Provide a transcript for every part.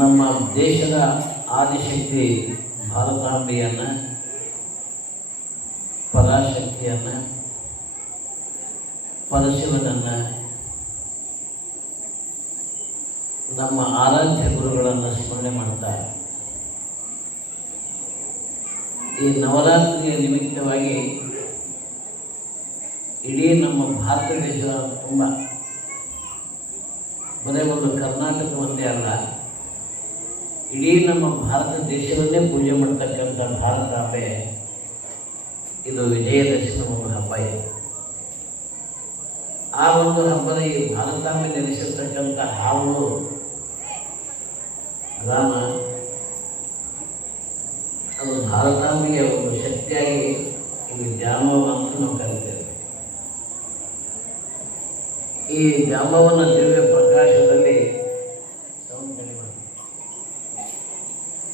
ನಮ್ಮ ದೇಶದ ಆದಿಶಕ್ತಿ ಭಾರತಾಂಬೆಯನ್ನು, ಪರಾಶಕ್ತಿಯನ್ನು, ಪರಶಿವನನ್ನು, ನಮ್ಮ ಆರಾಧ್ಯ ಗುರುಗಳನ್ನು ಸ್ಮರಣೆ ಮಾಡ್ತಾ ಈ ನವರಾತ್ರಿಯ ನಿಮಿತ್ತವಾಗಿ ಇಡೀ ನಮ್ಮ ಭಾರತ ದೇಶದ ತುಂಬ ಬರೀ ಒಂದು ಕರ್ನಾಟಕ ಒಂದೇ ಅಲ್ಲ, ಇಡೀ ನಮ್ಮ ಭಾರತ ದೇಶವನ್ನೇ ಪೂಜೆ ಮಾಡ್ತಕ್ಕಂಥ ಭಾರತಾಂಬೆ ಇದು ವಿಜಯದಶಮಿ ಒಂದು ಹಬ್ಬ ಇದೆ. ಆ ಒಂದು ಹಬ್ಬದ ಈ ಭಾರತಾಂಬೆ ನೆಲೆಸಿರ್ತಕ್ಕಂಥ ಹಾವು ರಾಮ, ಅದು ಭಾರತಾಂಬೆಗೆ ಒಂದು ಶಕ್ತಿಯಾಗಿ ಇಲ್ಲಿ ಜಾಮವ ಅಂತ ನಾವು ಕರಿತೇವೆ. ಈ ಜಾಮವನ ದಿವ್ಯ ಪ್ರಕಾಶದಲ್ಲಿ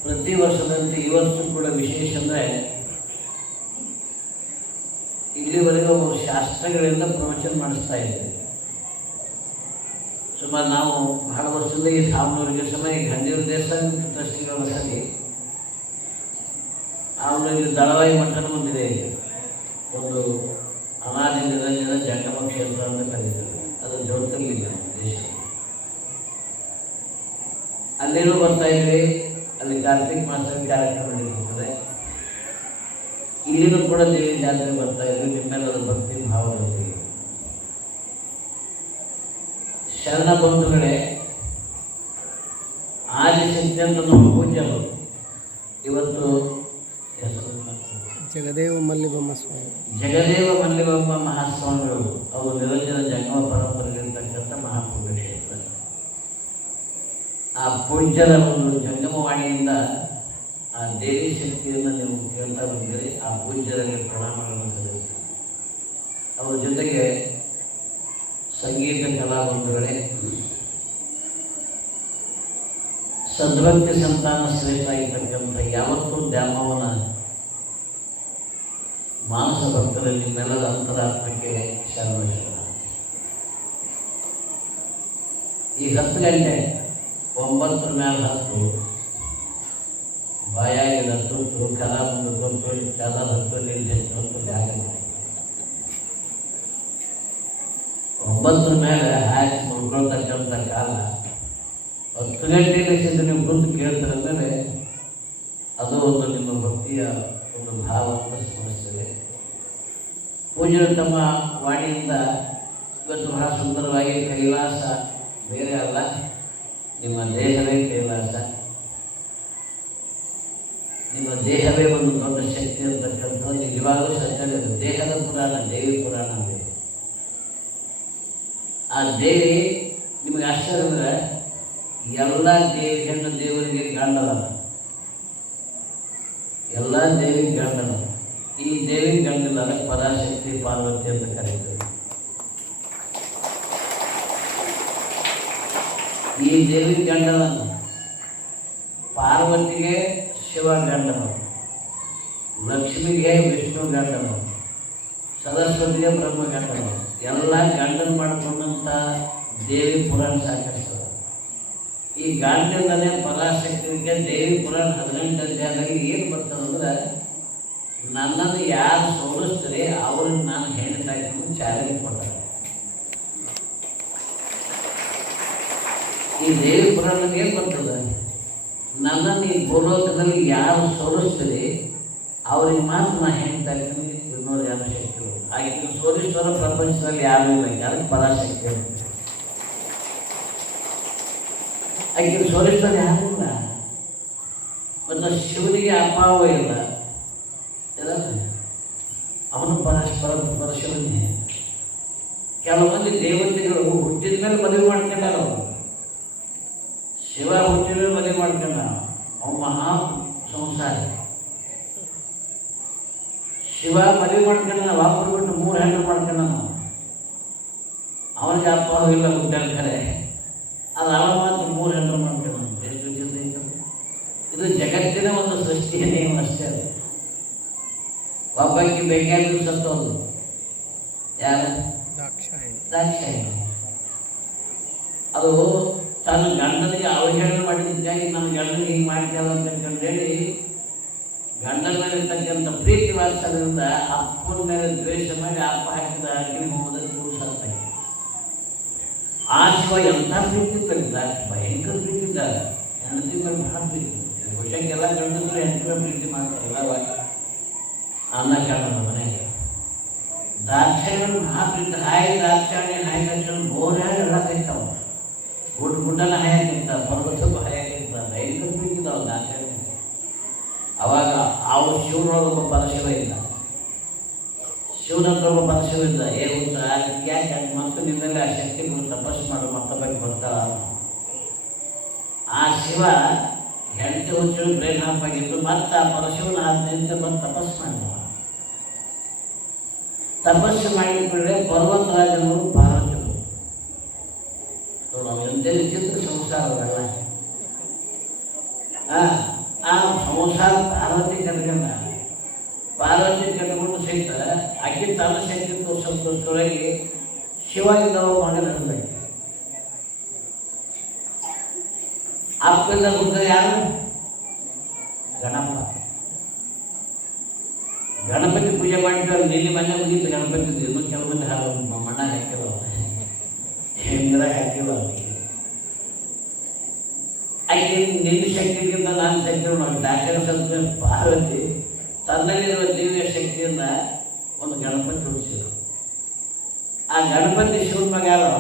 ಪ್ರತಿ ವರ್ಷದಂತೆ ಈ ವರ್ಷ ಕೂಡ ವಿಶೇಷ ಅಂದರೆ ಇಲ್ಲಿವರೆಗೂ ಶಾಸ್ತ್ರಗಳಿಂದ ಪ್ರವಚನ ಮಾಡಿಸ್ತಾ ಇದ್ದೇವೆ. ಸುಮಾರು ನಾವು ಬಹಳ ವರ್ಷದಿಂದ ಈ ಸಾಮೂರಿಗೆ ಸಮಯ ಗಾಂಧಿಯವರ ದೇವಸ್ಥಾನ ಟ್ರಸ್ಟಿಗಳ ವಸತಿ ಆಮೇಲೆ ದಳವಾಯಿ ಮಠನ ಒಂದಿದೆ, ಒಂದು ಅನಾದಿ ನಿರಂಜನ ಜಂಗಮ ಕ್ಷೇತ್ರ ಅಂತ ಕರೀತಾರೆ. ಅದು ಜ್ಯೋತಿರ್ಲಿಂಗ ದೇಶ. ಅಲ್ಲೇನೂ ಬರ್ತಾ ಇದ್ವಿ, ಅಲ್ಲಿ ಕಾರ್ತಿಕ್ ಮಾಸದ ಕಾರ್ಯಕ್ರಮ ನಡೀತದೆ. ಇಲ್ಲಿನೂ ಕೂಡ ದೇವಿ ಜಾತ್ರೆ ಬರ್ತಾ ಇದ್ವಿ. ನಿಮ್ಮೆಲ್ಲರ ಭಕ್ತಿ ಭಾವದೊಂದಿಗೆ ಶರಣ ಬಂಧುಗಳೇ, ಆದಿಶಕ್ತಿ ಅಂತ ನಮ್ಮ ಪೂಜ್ಯರು ಇವತ್ತು ಜಗದೇವ ಮಲ್ಲಿಬಮ್ಮ ಮಹಾಸ್ವಾಮಿಗಳು ಅವರು ನಿರಂಜನ ಜಂಗಮ ಪರಂಪರೆಗಿರ್ತಕ್ಕಂಥ ಮಹಾಪೂಜ್ಯ ಕ್ಷೇತ್ರ. ಆ ಪೂಜ್ಯರ ಒಂದು ಜಂಗಮವಾಣಿಯಿಂದ ಆ ದೇವಿ ಶಕ್ತಿಯನ್ನು ನೀವು ಕೇಳ್ತಾ ಬಂದಿರಿ. ಆ ಪೂಜ್ಯರಲ್ಲಿ ಪ್ರಣಾಮಗಳನ್ನು ಸಲ್ಲಿಸಿ ಅವರ ಜೊತೆಗೆ ಸಂಗೀತ ಕಲಾಬಂಧುಗಳೇ, ಸದ್ಭಕ್ತಿ ಸಂತಾನ ಶ್ರೇಷ್ಠ ಆಗಿರ್ತಕ್ಕಂಥ ಯಾವತ್ತೂ ದ್ಯಾಮವನ ಮಾನಸ ಭಕ್ತರಲ್ಲಿ ನಿಮ್ಮೆಲ್ಲರ ಅಂತರಾತ್ಮಕ್ಕೆ ಶರಣ. ಈ 10 ಗಂಟೆ 9 ಮೇಲೆ 10 ಬಾಯಾಗಿದ ತುತ್ತು ಕಲ ಮುಂದೆ ಗೊತ್ತು ಕಲ ಹತ್ತು ನಿಲ್ಲು ಜಾಗ 9 ಮೇಲೆ ಹಾಕಿ ಮುಳ್ಕೊಳ್ತಕ್ಕಂಥ ಕಾಲ 10 ಗಂಟೆಯಿಂದ ನೀವು ಕುಂತು ಕೇಳ್ತಾರೆ ಅಂದರೆ ಅದು ಒಂದು ನಿಮ್ಮ ಭಕ್ತಿಯ ಒಂದು ಭಾವವನ್ನು ಸ್ಮರಿಸ್ತದೆ. ಪೂಜ್ಯರು ತಮ್ಮ ವಾಣಿಯಿಂದ ಇವತ್ತು ಬಹಳ ಸುಂದರವಾಗಿ ಕೈಲಾಸ ಬೇರೆ ಅಲ್ಲ, ನಿಮ್ಮ ದೇಹವೇ ಕೈಲಾಸ, ನಿಮ್ಮ ದೇಹವೇ ಒಂದು ದೊಡ್ಡ ಶಕ್ತಿ ಅಂತಕ್ಕಂಥದ್ದು ನಿಜವಾಗಲೂ ಸತ್ಯವಿದೆ. ದೇಹದ ಪುರಾಣ ದೇವಿ ಪುರಾಣ ಬೇರೆ. ಆ ದೇವಿ ನಿಮಗೆ ಆಶ್ಚರ್ಯ ಅಂದರೆ ಎಲ್ಲ ದೇವಿ ಹೆಣ್ಣು ದೇವರಿಗೆ ಗಂಡಲ್ಲ, ಎಲ್ಲ ದೇವಿ ಗಂಡನ. ಈ ದೇವಿ ಗಂಡನ ಪರಾಶಕ್ತಿ ಪಾರ್ವತಿ ಅಂತ ಕರೀತಾರೆ. ಈ ದೇವಿ ಗಂಡನ ಪಾರ್ವತಿಗೆ ಶಿವ ಗಂಡನು, ಲಕ್ಷ್ಮಿಗೆ ವಿಷ್ಣು ಗಂಡನು, ಸರಸ್ವತಿಗೆ ಬ್ರಹ್ಮ ಗಂಡನು. ಎಲ್ಲ ಗಂಡನ ಮಾಡಿಕೊಂಡಂಥ ದೇವಿ ಪುರಾಣ ಸಾಕಷ್ಟು. ಈ ಗಾಂಡ್ಯದಲ್ಲೇ ಪರಾಶಕ್ತಿಗೆ ದೇವಿ ಪುರಾಣ 18 ಅಧ್ಯಾಯದಲ್ಲಿ ಏನು ಬರ್ತದಂದ್ರೆ, ನನ್ನನ್ನು ಯಾರು ಸೋಲಿಸ್ತಾರೆ ಅವ್ರನ್ನ ನಾನು ಹೆಣ್ಣಾಗಿ ಚಾಲೆಂಜ್ ಕೊಡ್ತಾರೆ. ಈ ದೇವಿ ಪುರಾಣದಲ್ಲಿ ಏನು ಬರ್ತದೆ, ನನ್ನನ್ನು ಈ ಭೂಲೋಕದಲ್ಲಿ ಯಾರು ಸೋಲಿಸ್ತಾರೆ ಅವ್ರಿಗೆ ಮಾತ್ರ ನಾನು ಹೆಣ್ಣಾಗಿ ಇನ್ನೂರು ಯಾರು ಶಕ್ತಿಗಳು. ಹಾಗೆ ಸೋಲಿಸುವ ಪ್ರಪಂಚದಲ್ಲಿ ಯಾರು ಇಲ್ಲ, ಯಾರಿಗೆ ಪರಾಶಕ್ತಿ ಅಂತ. ಆಕೆ ಸೋಲಿಸ್ತಾರೆ ಯಾರಿಲ್ಲ. ಮತ್ತು ಶಿವನಿಗೆ ಅಪಾವ ಇಲ್ಲ, ಅವನು ಪರಶಿವನೇ. ಕೆಲವೊಂದು ದೇವತೆಗಳು ಹುಟ್ಟಿದ ಮೇಲೆ ಮದುವೆ ಮಾಡ್ಕೊಂಡಾರ. ಅವರು ಶಿವ ಹುಟ್ಟಿದ ಮೇಲೆ ಮದುವೆ ಮಾಡ್ಕೊಂಡ, ಅವ ಮಹಾ ಸಂಸಾರಿ. ಶಿವ ಮದುವೆ ಮಾಡ್ಕೊಂಡ, ವಾಪರು ಬಿಟ್ಟು 3 ಹೆಣ್ಣು ಮಾಡ್ಕೊಂಡ. ಅವನಿಗೆ ಅಪಾವ ಇಲ್ಲ, ಹುಟ್ಟಾಗ ಖರೆ. ಅದು ಅವ ಮಾತ್ರ 3 ಹೆಣ್ಣು ಮಾಡ್ಕೊಂಡ. ಎಷ್ಟು ಜನ ಇದು ಜಗತ್ತಿನ ಒಂದು ಸೃಷ್ಟಿಯ ನಿಯಮ ಅಷ್ಟೇ. ಅದು ಒಬ್ಬಾಕಿ ಬೇಕಾದ್ರೂ ಸತ್ತೋದು. ಯಾರು? ದಾಕ್ಷಾಯಣಿ. ಅದು ತನ್ನ ಗಂಡನಿಗೆ ಅವಹೇಳನ ಮಾಡಿದ್ದಕ್ಕಾಗಿ ನನ್ನ ಗಂಡನಿಗೆ ಹಿಂಗೆ ಮಾಡ್ತೇವೆ ಅಂತ ಹೇಳಿ ಗಂಡನ ಮೇಲೆ ಇರ್ತಕ್ಕಂಥ ಪ್ರೀತಿ ವಾತ್ಸಲ್ಯದಿಂದ ಅಪ್ಪನ ಮೇಲೆ ದ್ವೇಷ ಮಾಡಿ ಅಪ್ಪ ಹಾಕಿದ ಅಗ್ನಿ ಹೋಗೋದಕ್ಕೆ ಕೂಡಿಸ್ತಾರೆ. ಆ ಶಿವ ಎಂಥ ಪ್ರೀತಿ ಇದ್ದಾರೆ, ಭಯಂಕರ ಪ್ರೀತಿ ಇದ್ದಾರೆ. ಹೆಂಡತಿ ಮೇಲೆ ಭಾಳ ಪ್ರೀತಿ. ವರ್ಷಕ್ಕೆಲ್ಲ ಗಂಡಂದ್ರೆ ಹೆಂಡತಿ ಮೇಲೆ ಪ್ರೀತಿ ಮಾಡ್ತಾರೆ. ಎಲ್ಲ ಅನ್ನ ಕಾಣದ ಮನೆಗೆ ದಾಕ್ಷಾಯಣಿ ಭಾಳ ಪ್ರೀತಿ. ಹಾಯಿ ದಾಕ್ಷಾಯಣಿ ಹಾಯಿ ದಾಕ್ಷಾಯಣಿ ಬೋರ್ ಎಲ್ಲ ತೆಗ್ತಾವ. ಗುಡ್ಡನ ಹಾಯಾಕಿರ್ತಾರೆ, ಪರ್ವತಕ್ಕೂ ಹಾಯಾಕಿರ್ತಾರೆ. ಭಯಂಕರ ಪ್ರೀತಿ ಇದ್ದಾವೆ ದಾಕ್ಷಾಯಣಿ. ಅವಾಗ ಅವ್ರು ಶಿವನೊಳಗೊಬ್ಬ ಪರಶಿವ ಇದ್ದ. ಶಿವನತ್ರ ಒಬ್ಬ ಪರಶಿವ ಇದ್ದ. ಯಾಕೆ ಮತ್ತು ನಿನ್ನಲ್ಲಿ ಆ ಶಕ್ತಿ ತಪಸ್ಸು ಮಾಡೋ ಮತ್ತೊಬ್ಬಕ್ಕೆ ಬರ್ತಾಳ. ಆ ಶಿವ ಹೆಂಡತಿ ಹುಚ್ಚು ಬ್ರೇನ್ ಹಾಪ್ ಆಗಿದ್ದು ಮತ್ತೆ ಆ ಪರಶಿವನ ಆಜ್ಞೆಯಿಂದ ಬಂದು ತಪಸ್ಸು ಮಾಡಿದ. ತಪಸ್ಸು ಮಾಡಿದ್ರೆ ಪರ್ವತರಾಜನವರು ಪಾರ್ವತಿಗಳು ನೋಡು. ಎಂತೆಲ್ಲಿ ಚಿತ್ರ ಸಂಸಾರವಲ್ಲ. ಆ ಸಂಸಾರ ಪಾರ್ವತಿ ಕಟ್ಕೊಂಡು ಸಹಿತ ಆಕೆ ತನ್ನ ಶಕ್ತಿ ತೋರಿಸೋದಕ್ಕೊಳಗೆ ಶಿವಾಗಿದ್ದವ ಮಗನ ಹಂಗಾಗಿ ಅಪ್ಪಿಂದ ಮುಂದೆ ಯಾರು? ಗಣಪ. ಗಣಪತಿ ಪೂಜೆ ಮಾಡಿದ್ರೆ ನೀಲಿ ಮನೆ ಮುಗಿತು ಗಣಪತಿ. ಇನ್ನೂ ಕೆಲವು ಮಂದಿ ಮಣ್ಣ ಹಾಕಿಲ್ಲ, ಹೆಂಗರ ಹಾಕಿಲ್ಲ. ಆಕೆ ನಿನ್ನ ಶಕ್ತಿಗಿಂತ ನಾನು ಶಕ್ತಿ ಮಾಡಿ ದಾಖಲೆ ಸ್ವಲ್ಪ ಪಾರ್ವತಿ ತನ್ನಲ್ಲಿರುವ ದಿವ್ಯ ಶಕ್ತಿಯಿಂದ ಒಂದು ಗಣಪತಿ ಉಳಿಸಿದ್ರು. ಆ ಗಣಪತಿ ಶಿವನ ಮಗ ಅಲ್ಲವ,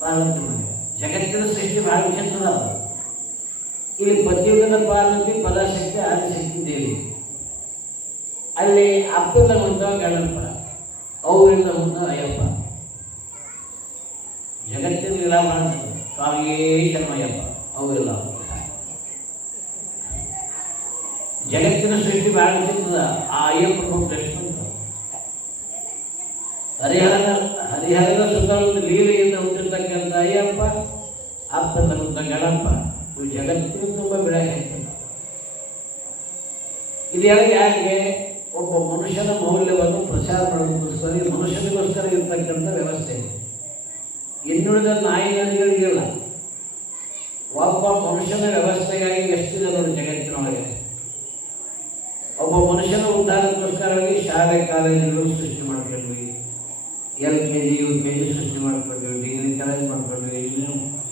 ಪಾರ್ವತಿ ಮಗ. ಜಗತ್ತಿನ ಸೃಷ್ಟಿ ಬಹಳ ವಿಚಿತ್ರ. ಇಲ್ಲಿ ಪತಿಯುಗದ ಪಾರ್ವತಿ ಪರಾಶಕ್ತಿ ಆದಿಶಕ್ತಿ ದೇವಿ. ಅಲ್ಲಿ ಅಪ್ಪದ ಮುಂದೆ ಗಣಪ, ಅವರಿಂದ ಮುಂದೆ ಅಯ್ಯಪ್ಪ. ಜಗತ್ತಿನ ಲೀಲಾ ಮಾಡ್ತಾರೆ. ಸ್ವಾಮಿಯೇ ಶರಣಯ್ಯಪ್ಪ ಅವೆಲ್ಲ. ಜಗತ್ತಿನ ಸೃಷ್ಟಿ ಬಹಳ ವಿಚಿತ್ರದ. ಆ ಅಯ್ಯಪ್ಪ ಭಕ್ತ ಎಷ್ಟು ಹರಿಹರದ ಸುತ್ತಲೂ ಲೀಲೆಯಿಂದ ಹುಟ್ಟಿರ್ತಕ್ಕಂಥ ಅಯ್ಯಪ್ಪ, ಅಪ್ಪನ ಮುಂದೆ ಗಣಪ. ಇವು ಜಗತ್ತಿನ ತುಂಬ ಬೆಳಗ್ಗೆ ಹಾಕ್ತಾರೆ. ಇದೆಲ್ಲ ಯಾಕೆ? ಒಬ್ಬ ಮನುಷ್ಯನ ಮೌಲ್ಯವನ್ನು ಪ್ರಚಾರ ಮಾಡೋದಕ್ಕೋಸ್ಕರ, ಮನುಷ್ಯನಿಗೋಸ್ಕರ ಇರ್ತಕ್ಕಂಥ ವ್ಯವಸ್ಥೆ ಇದೆ. ಇನ್ನುಳಿದ ನಾಯಿಗಳಿಗೆಲ್ಲ ಒಬ್ಬ ಮನುಷ್ಯನ ವ್ಯವಸ್ಥೆಗಾಗಿ ಎಷ್ಟಿದೆ ನೋಡಿ ಜಗತ್ತಿನೊಳಗೆ. ಒಬ್ಬ ಮನುಷ್ಯನ ಉದ್ಧಾರಕ್ಕೋಸ್ಕರವಾಗಿ ಶಾಲೆ ಕಾಲೇಜುಗಳು ಸೃಷ್ಟಿ ಮಾಡ್ಕೊಂಡ್ವಿ. LKG UKG ಸೃಷ್ಟಿ ಮಾಡ್ಕೊಂಡ್ವಿ. ಡಿಗ್ರಿ ಕಾಲೇಜ್ ಮಾಡ್ಕೊಂಡ್ವಿ.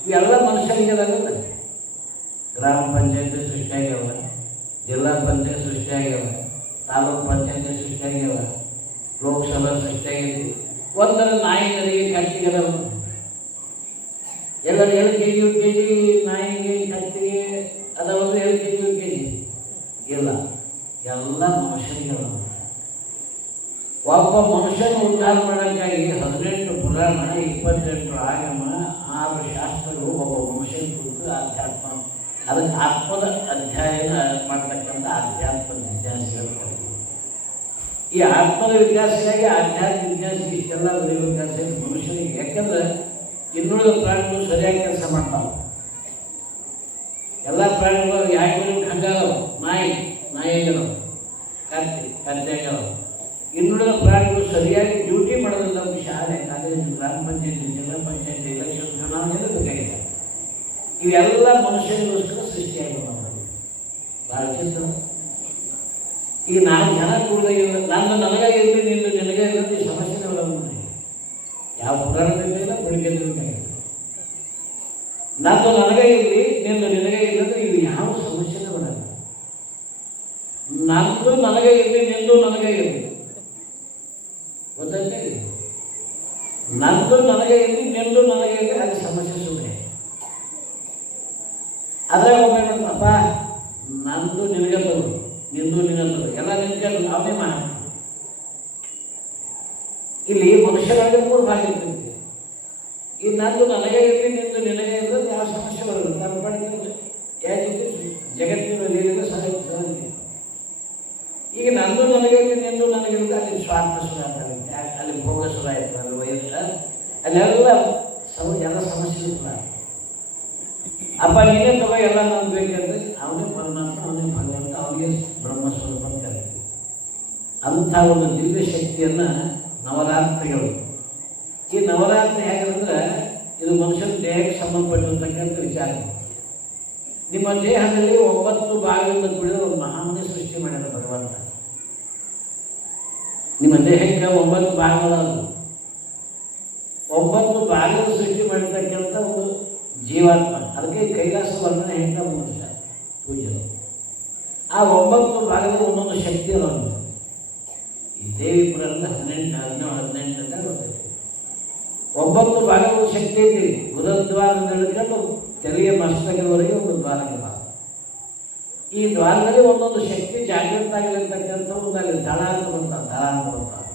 ಇವೆಲ್ಲ ಮನುಷ್ಯನಿಗೆ ಆಗಲ್ಲ. ಗ್ರಾಮ ಪಂಚಾಯತಿ ಸೃಷ್ಟಿಯಾಗ್ಯಾವ, ಜಿಲ್ಲಾ ಪಂಚಾಯತ್ ಸೃಷ್ಟಿಯಾಗ್ಯಾವ, ತಾಲೂಕು ಪಂಚಾಯತಿ ಸೃಷ್ಟಿಯಾಗ್ಯಾವ, ಲೋಕಸಭಾ ಸೃಷ್ಟಿಯಾಗೈತಿ. ಒಂದರ ನಾಯಿಗಳಿಗೆ ಕತ್ತಿಗೆ ಎಲ್ಲರೂ LKG UKG ನಾಯಿಗೆ ಕತ್ತಿಗೆ ಅದೊಂದು LKG UKG ಇಲ್ಲ. ಎಲ್ಲ ಮನುಷ್ಯನಿಗೆ. ಒಬ್ಬ ಮನುಷ್ಯನ ಉದ್ಧಾರ ಮಾಡೋಕ್ಕಾಗಿ 18 ಪುರಾಣ, 28 ಆಗಮ, 6 ಶಾಸ್ತ್ರಗಳು ಒಬ್ಬ ಮನುಷ್ಯನ ಕುರಿತು ಆಧ್ಯಾತ್ಮ. ಅದಕ್ಕೆ ಆತ್ಮದ ಅಧ್ಯಯನ ಮಾಡ್ತಕ್ಕಂಥ ಆಧ್ಯಾತ್ಮದ ವಿದ್ಯಾಸಿಗಳು. ಈ ಆತ್ಮದ ವಿದ್ಯಾಸಿಗಾಗಿ ಆಧ್ಯಾತ್ಮ ವಿದ್ಯಾಸಿಗೆ ಇಷ್ಟೆಲ್ಲ ವಿದ್ಯಾಸ ಮನುಷ್ಯನಿಗೆ. ಯಾಕಂದ್ರೆ ಇನ್ನುಳಿದ ಪ್ರಾಣಿಗಳು ಸರಿಯಾಗಿ ಕೆಲಸ ಮಾಡ್ತಾವೆ. ಎಲ್ಲ ಪ್ರಾಣಿಗಳು ಯಾಕೆ ಹಂಗಾಗವ. ನಾಯಿಗಳು ಕತ್ತೆಗಳು. ಇನ್ನುಳಿದ ಪ್ರಾಣಿಗಳು ಸರಿಯಾಗಿ ಡ್ಯೂಟಿ ಮಾಡೋದಿಲ್ಲ. ಶಾಲೆ ಕಾಲೇಜು ಗ್ರಾಮ ಪಂಚಾಯತಿ ಜಿಲ್ಲಾ ಪಂಚಾಯತಿ ಎಲೆಕ್ಷನ್ ಚುನಾವಣೆಯಲ್ಲೂ ಬೇಕಾಗಿದೆ. ಇವೆಲ್ಲ ಮನುಷ್ಯನಿಗೋಸ್ಕರ ಸೃಷ್ಟಿಯಾಗಿಲ್ಲ. ಭಾಳ ಚಿತ್ರ. ಈಗ 4 ಜನ ಕೂಡ ನನಗೆ ಇರಲಿ, ನಿನ್ನ ನಿನಗೆ ಇರಲಿ, ಈ ಸಮಸ್ಯೆಗಳ ಯಾವ ಪುರಾಣ ಬೇಕಾಗಿಲ್ಲ, ಬೆಳಿಗ್ಗೆ ಬೇಕಾಗಿಲ್ಲ. ನಂದು ನನಗೆ ಇರಲಿ, ನಿನ್ನ ನಿನಗೆ ಇಲ್ಲದ್ರೆ ಇಲ್ಲಿ ಯಾವ ಸಮಸ್ಯೆನೂ ಬರಲ್ಲ. ನಂದು ನನಗೆ ಇರಲಿ, ನಿಂದು ನನಗೆ ಇರಲಿ. ಗೊತ್ತಾಯ್ತಾ? ನಂದು ನನಗೆ ಇರಲಿ, ನಿಂದು ನನಗೆ ಇರಲಿ, ಅಲ್ಲಿ ಸಮಸ್ಯೆ ಸುಮ್ಮನೆ. ಅದ್ರಾಗ ಒಬ್ಬ ಅಪ್ಪ ನಂದು ನಿನಗೆ ತರು, ನಿಂದು ನಿನಗೆ ಎಲ್ಲ ನಿಂತ್ಕೊಂಡು ಅವನೇ ಮಾಡಿ. ಇಲ್ಲಿ ಮನುಷ್ಯರಾಗಿ 3 ಭಾಗ ಇರ್ತೈತಿ. ಈ ನಂದು ನನಗೆ ಇರಲಿ, ನಿಂದು ನಿನಗೆ ಇರೋದು ಯಾವ ಸಮಸ್ಯೆ ಬರಲ್ಲ. ನಮ್ಮ ಪಡೆದ ಯಾಕೆ ಜಗತ್ತಿನ ಲೀಲೆಗೆ ಸಹಜ. ಈಗ ನಂದು ನನಗೆ ಇರಲಿ, ನಿಂದು ನನಗೆ ಇರೋದು ಅಲ್ಲಿ ಸ್ವಾರ್ಥ ಸುರ ಆಗ್ತಾಗುತ್ತೆ, ಅಲ್ಲಿ ಭೋಗ ಸುರ ಆಯ್ತು, ವಯಸ್ಸ ಅಲ್ಲೆಲ್ಲ ಎಲ್ಲ ಸಮಸ್ಯೆ ಇರ್ತಲ್ಲ. ಅಪ್ಪ ನೀನೇ ತಗೋ ಎಲ್ಲ ನಮ್ಗೆ ಬೇಕಂದ್ರೆ ಅವನೇ ಪರಮಾತ್ಮ, ಅವನೇ ಭಗವಂತ, ಅವನಿಗೆ ಬ್ರಹ್ಮಸ್ವರೂಪ ಅಂತ ಕರೀತೀವಿ. ಅಂಥ ಒಂದು ದಿವ್ಯ ಶಕ್ತಿಯನ್ನು ನವರಾತ್ರಿಗಳು ಈ ನವರಾತ್ರಿ ಹೇಗಂದ್ರೆ ಇದು ಮನುಷ್ಯನ ದೇಹಕ್ಕೆ ಸಂಬಂಧಪಟ್ಟಿರ್ತಕ್ಕಂಥ ವಿಚಾರ. ನಿಮ್ಮ ದೇಹದಲ್ಲಿ 9 ಭಾಗದಿಂದ ಕೂಡಿದ ಒಂದು ಮಹಾಮನೆ ಸೃಷ್ಟಿ ಮಾಡ್ಯಾರ ಭಗವಂತ. ನಿಮ್ಮ ದೇಹಕ್ಕೆ 9 ಭಾಗಗಳಾದವು. 9 ಭಾಗದ ಸೃಷ್ಟಿ ಮಾಡಿರ್ತಕ್ಕಂಥ ಒಂದು ಜೀವಾತ್ಮ. ಅದಕ್ಕೆ ಕೈಲಾಸ ವರ್ಣನೆ ಹೇಳ್ತಾ ಮನುಷ್ಯ ಪೂಜೆ. ಆ 9 ಭಾಗದಲ್ಲಿ ಒಂದೊಂದು ಶಕ್ತಿ ಅದಾವ. ಈ ದೇವಿ ಪುರಾಣದ 18 ಅಂತ ಗೊತ್ತೈತಿ. 9 ಭಾಗಗಳು ಶಕ್ತಿ ಐತಿ. ಗುರುದ್ವಾರದಿಂದ ಹಿಡ್ಕೊಂಡು ತೆರೆಯ ಮಸ್ತಕದವರೆಗೆ ಒಂದು ದ್ವಾರಗಳ. ಈ ದ್ವಾರದಲ್ಲಿ ಒಂದೊಂದು ಶಕ್ತಿ ಜಾಗೃತ ಆಗಿರತಕ್ಕಂಥ ಒಂದು ಅಲ್ಲಿ ದಳ ಅಂತ ಬರ್ತಾರೆ.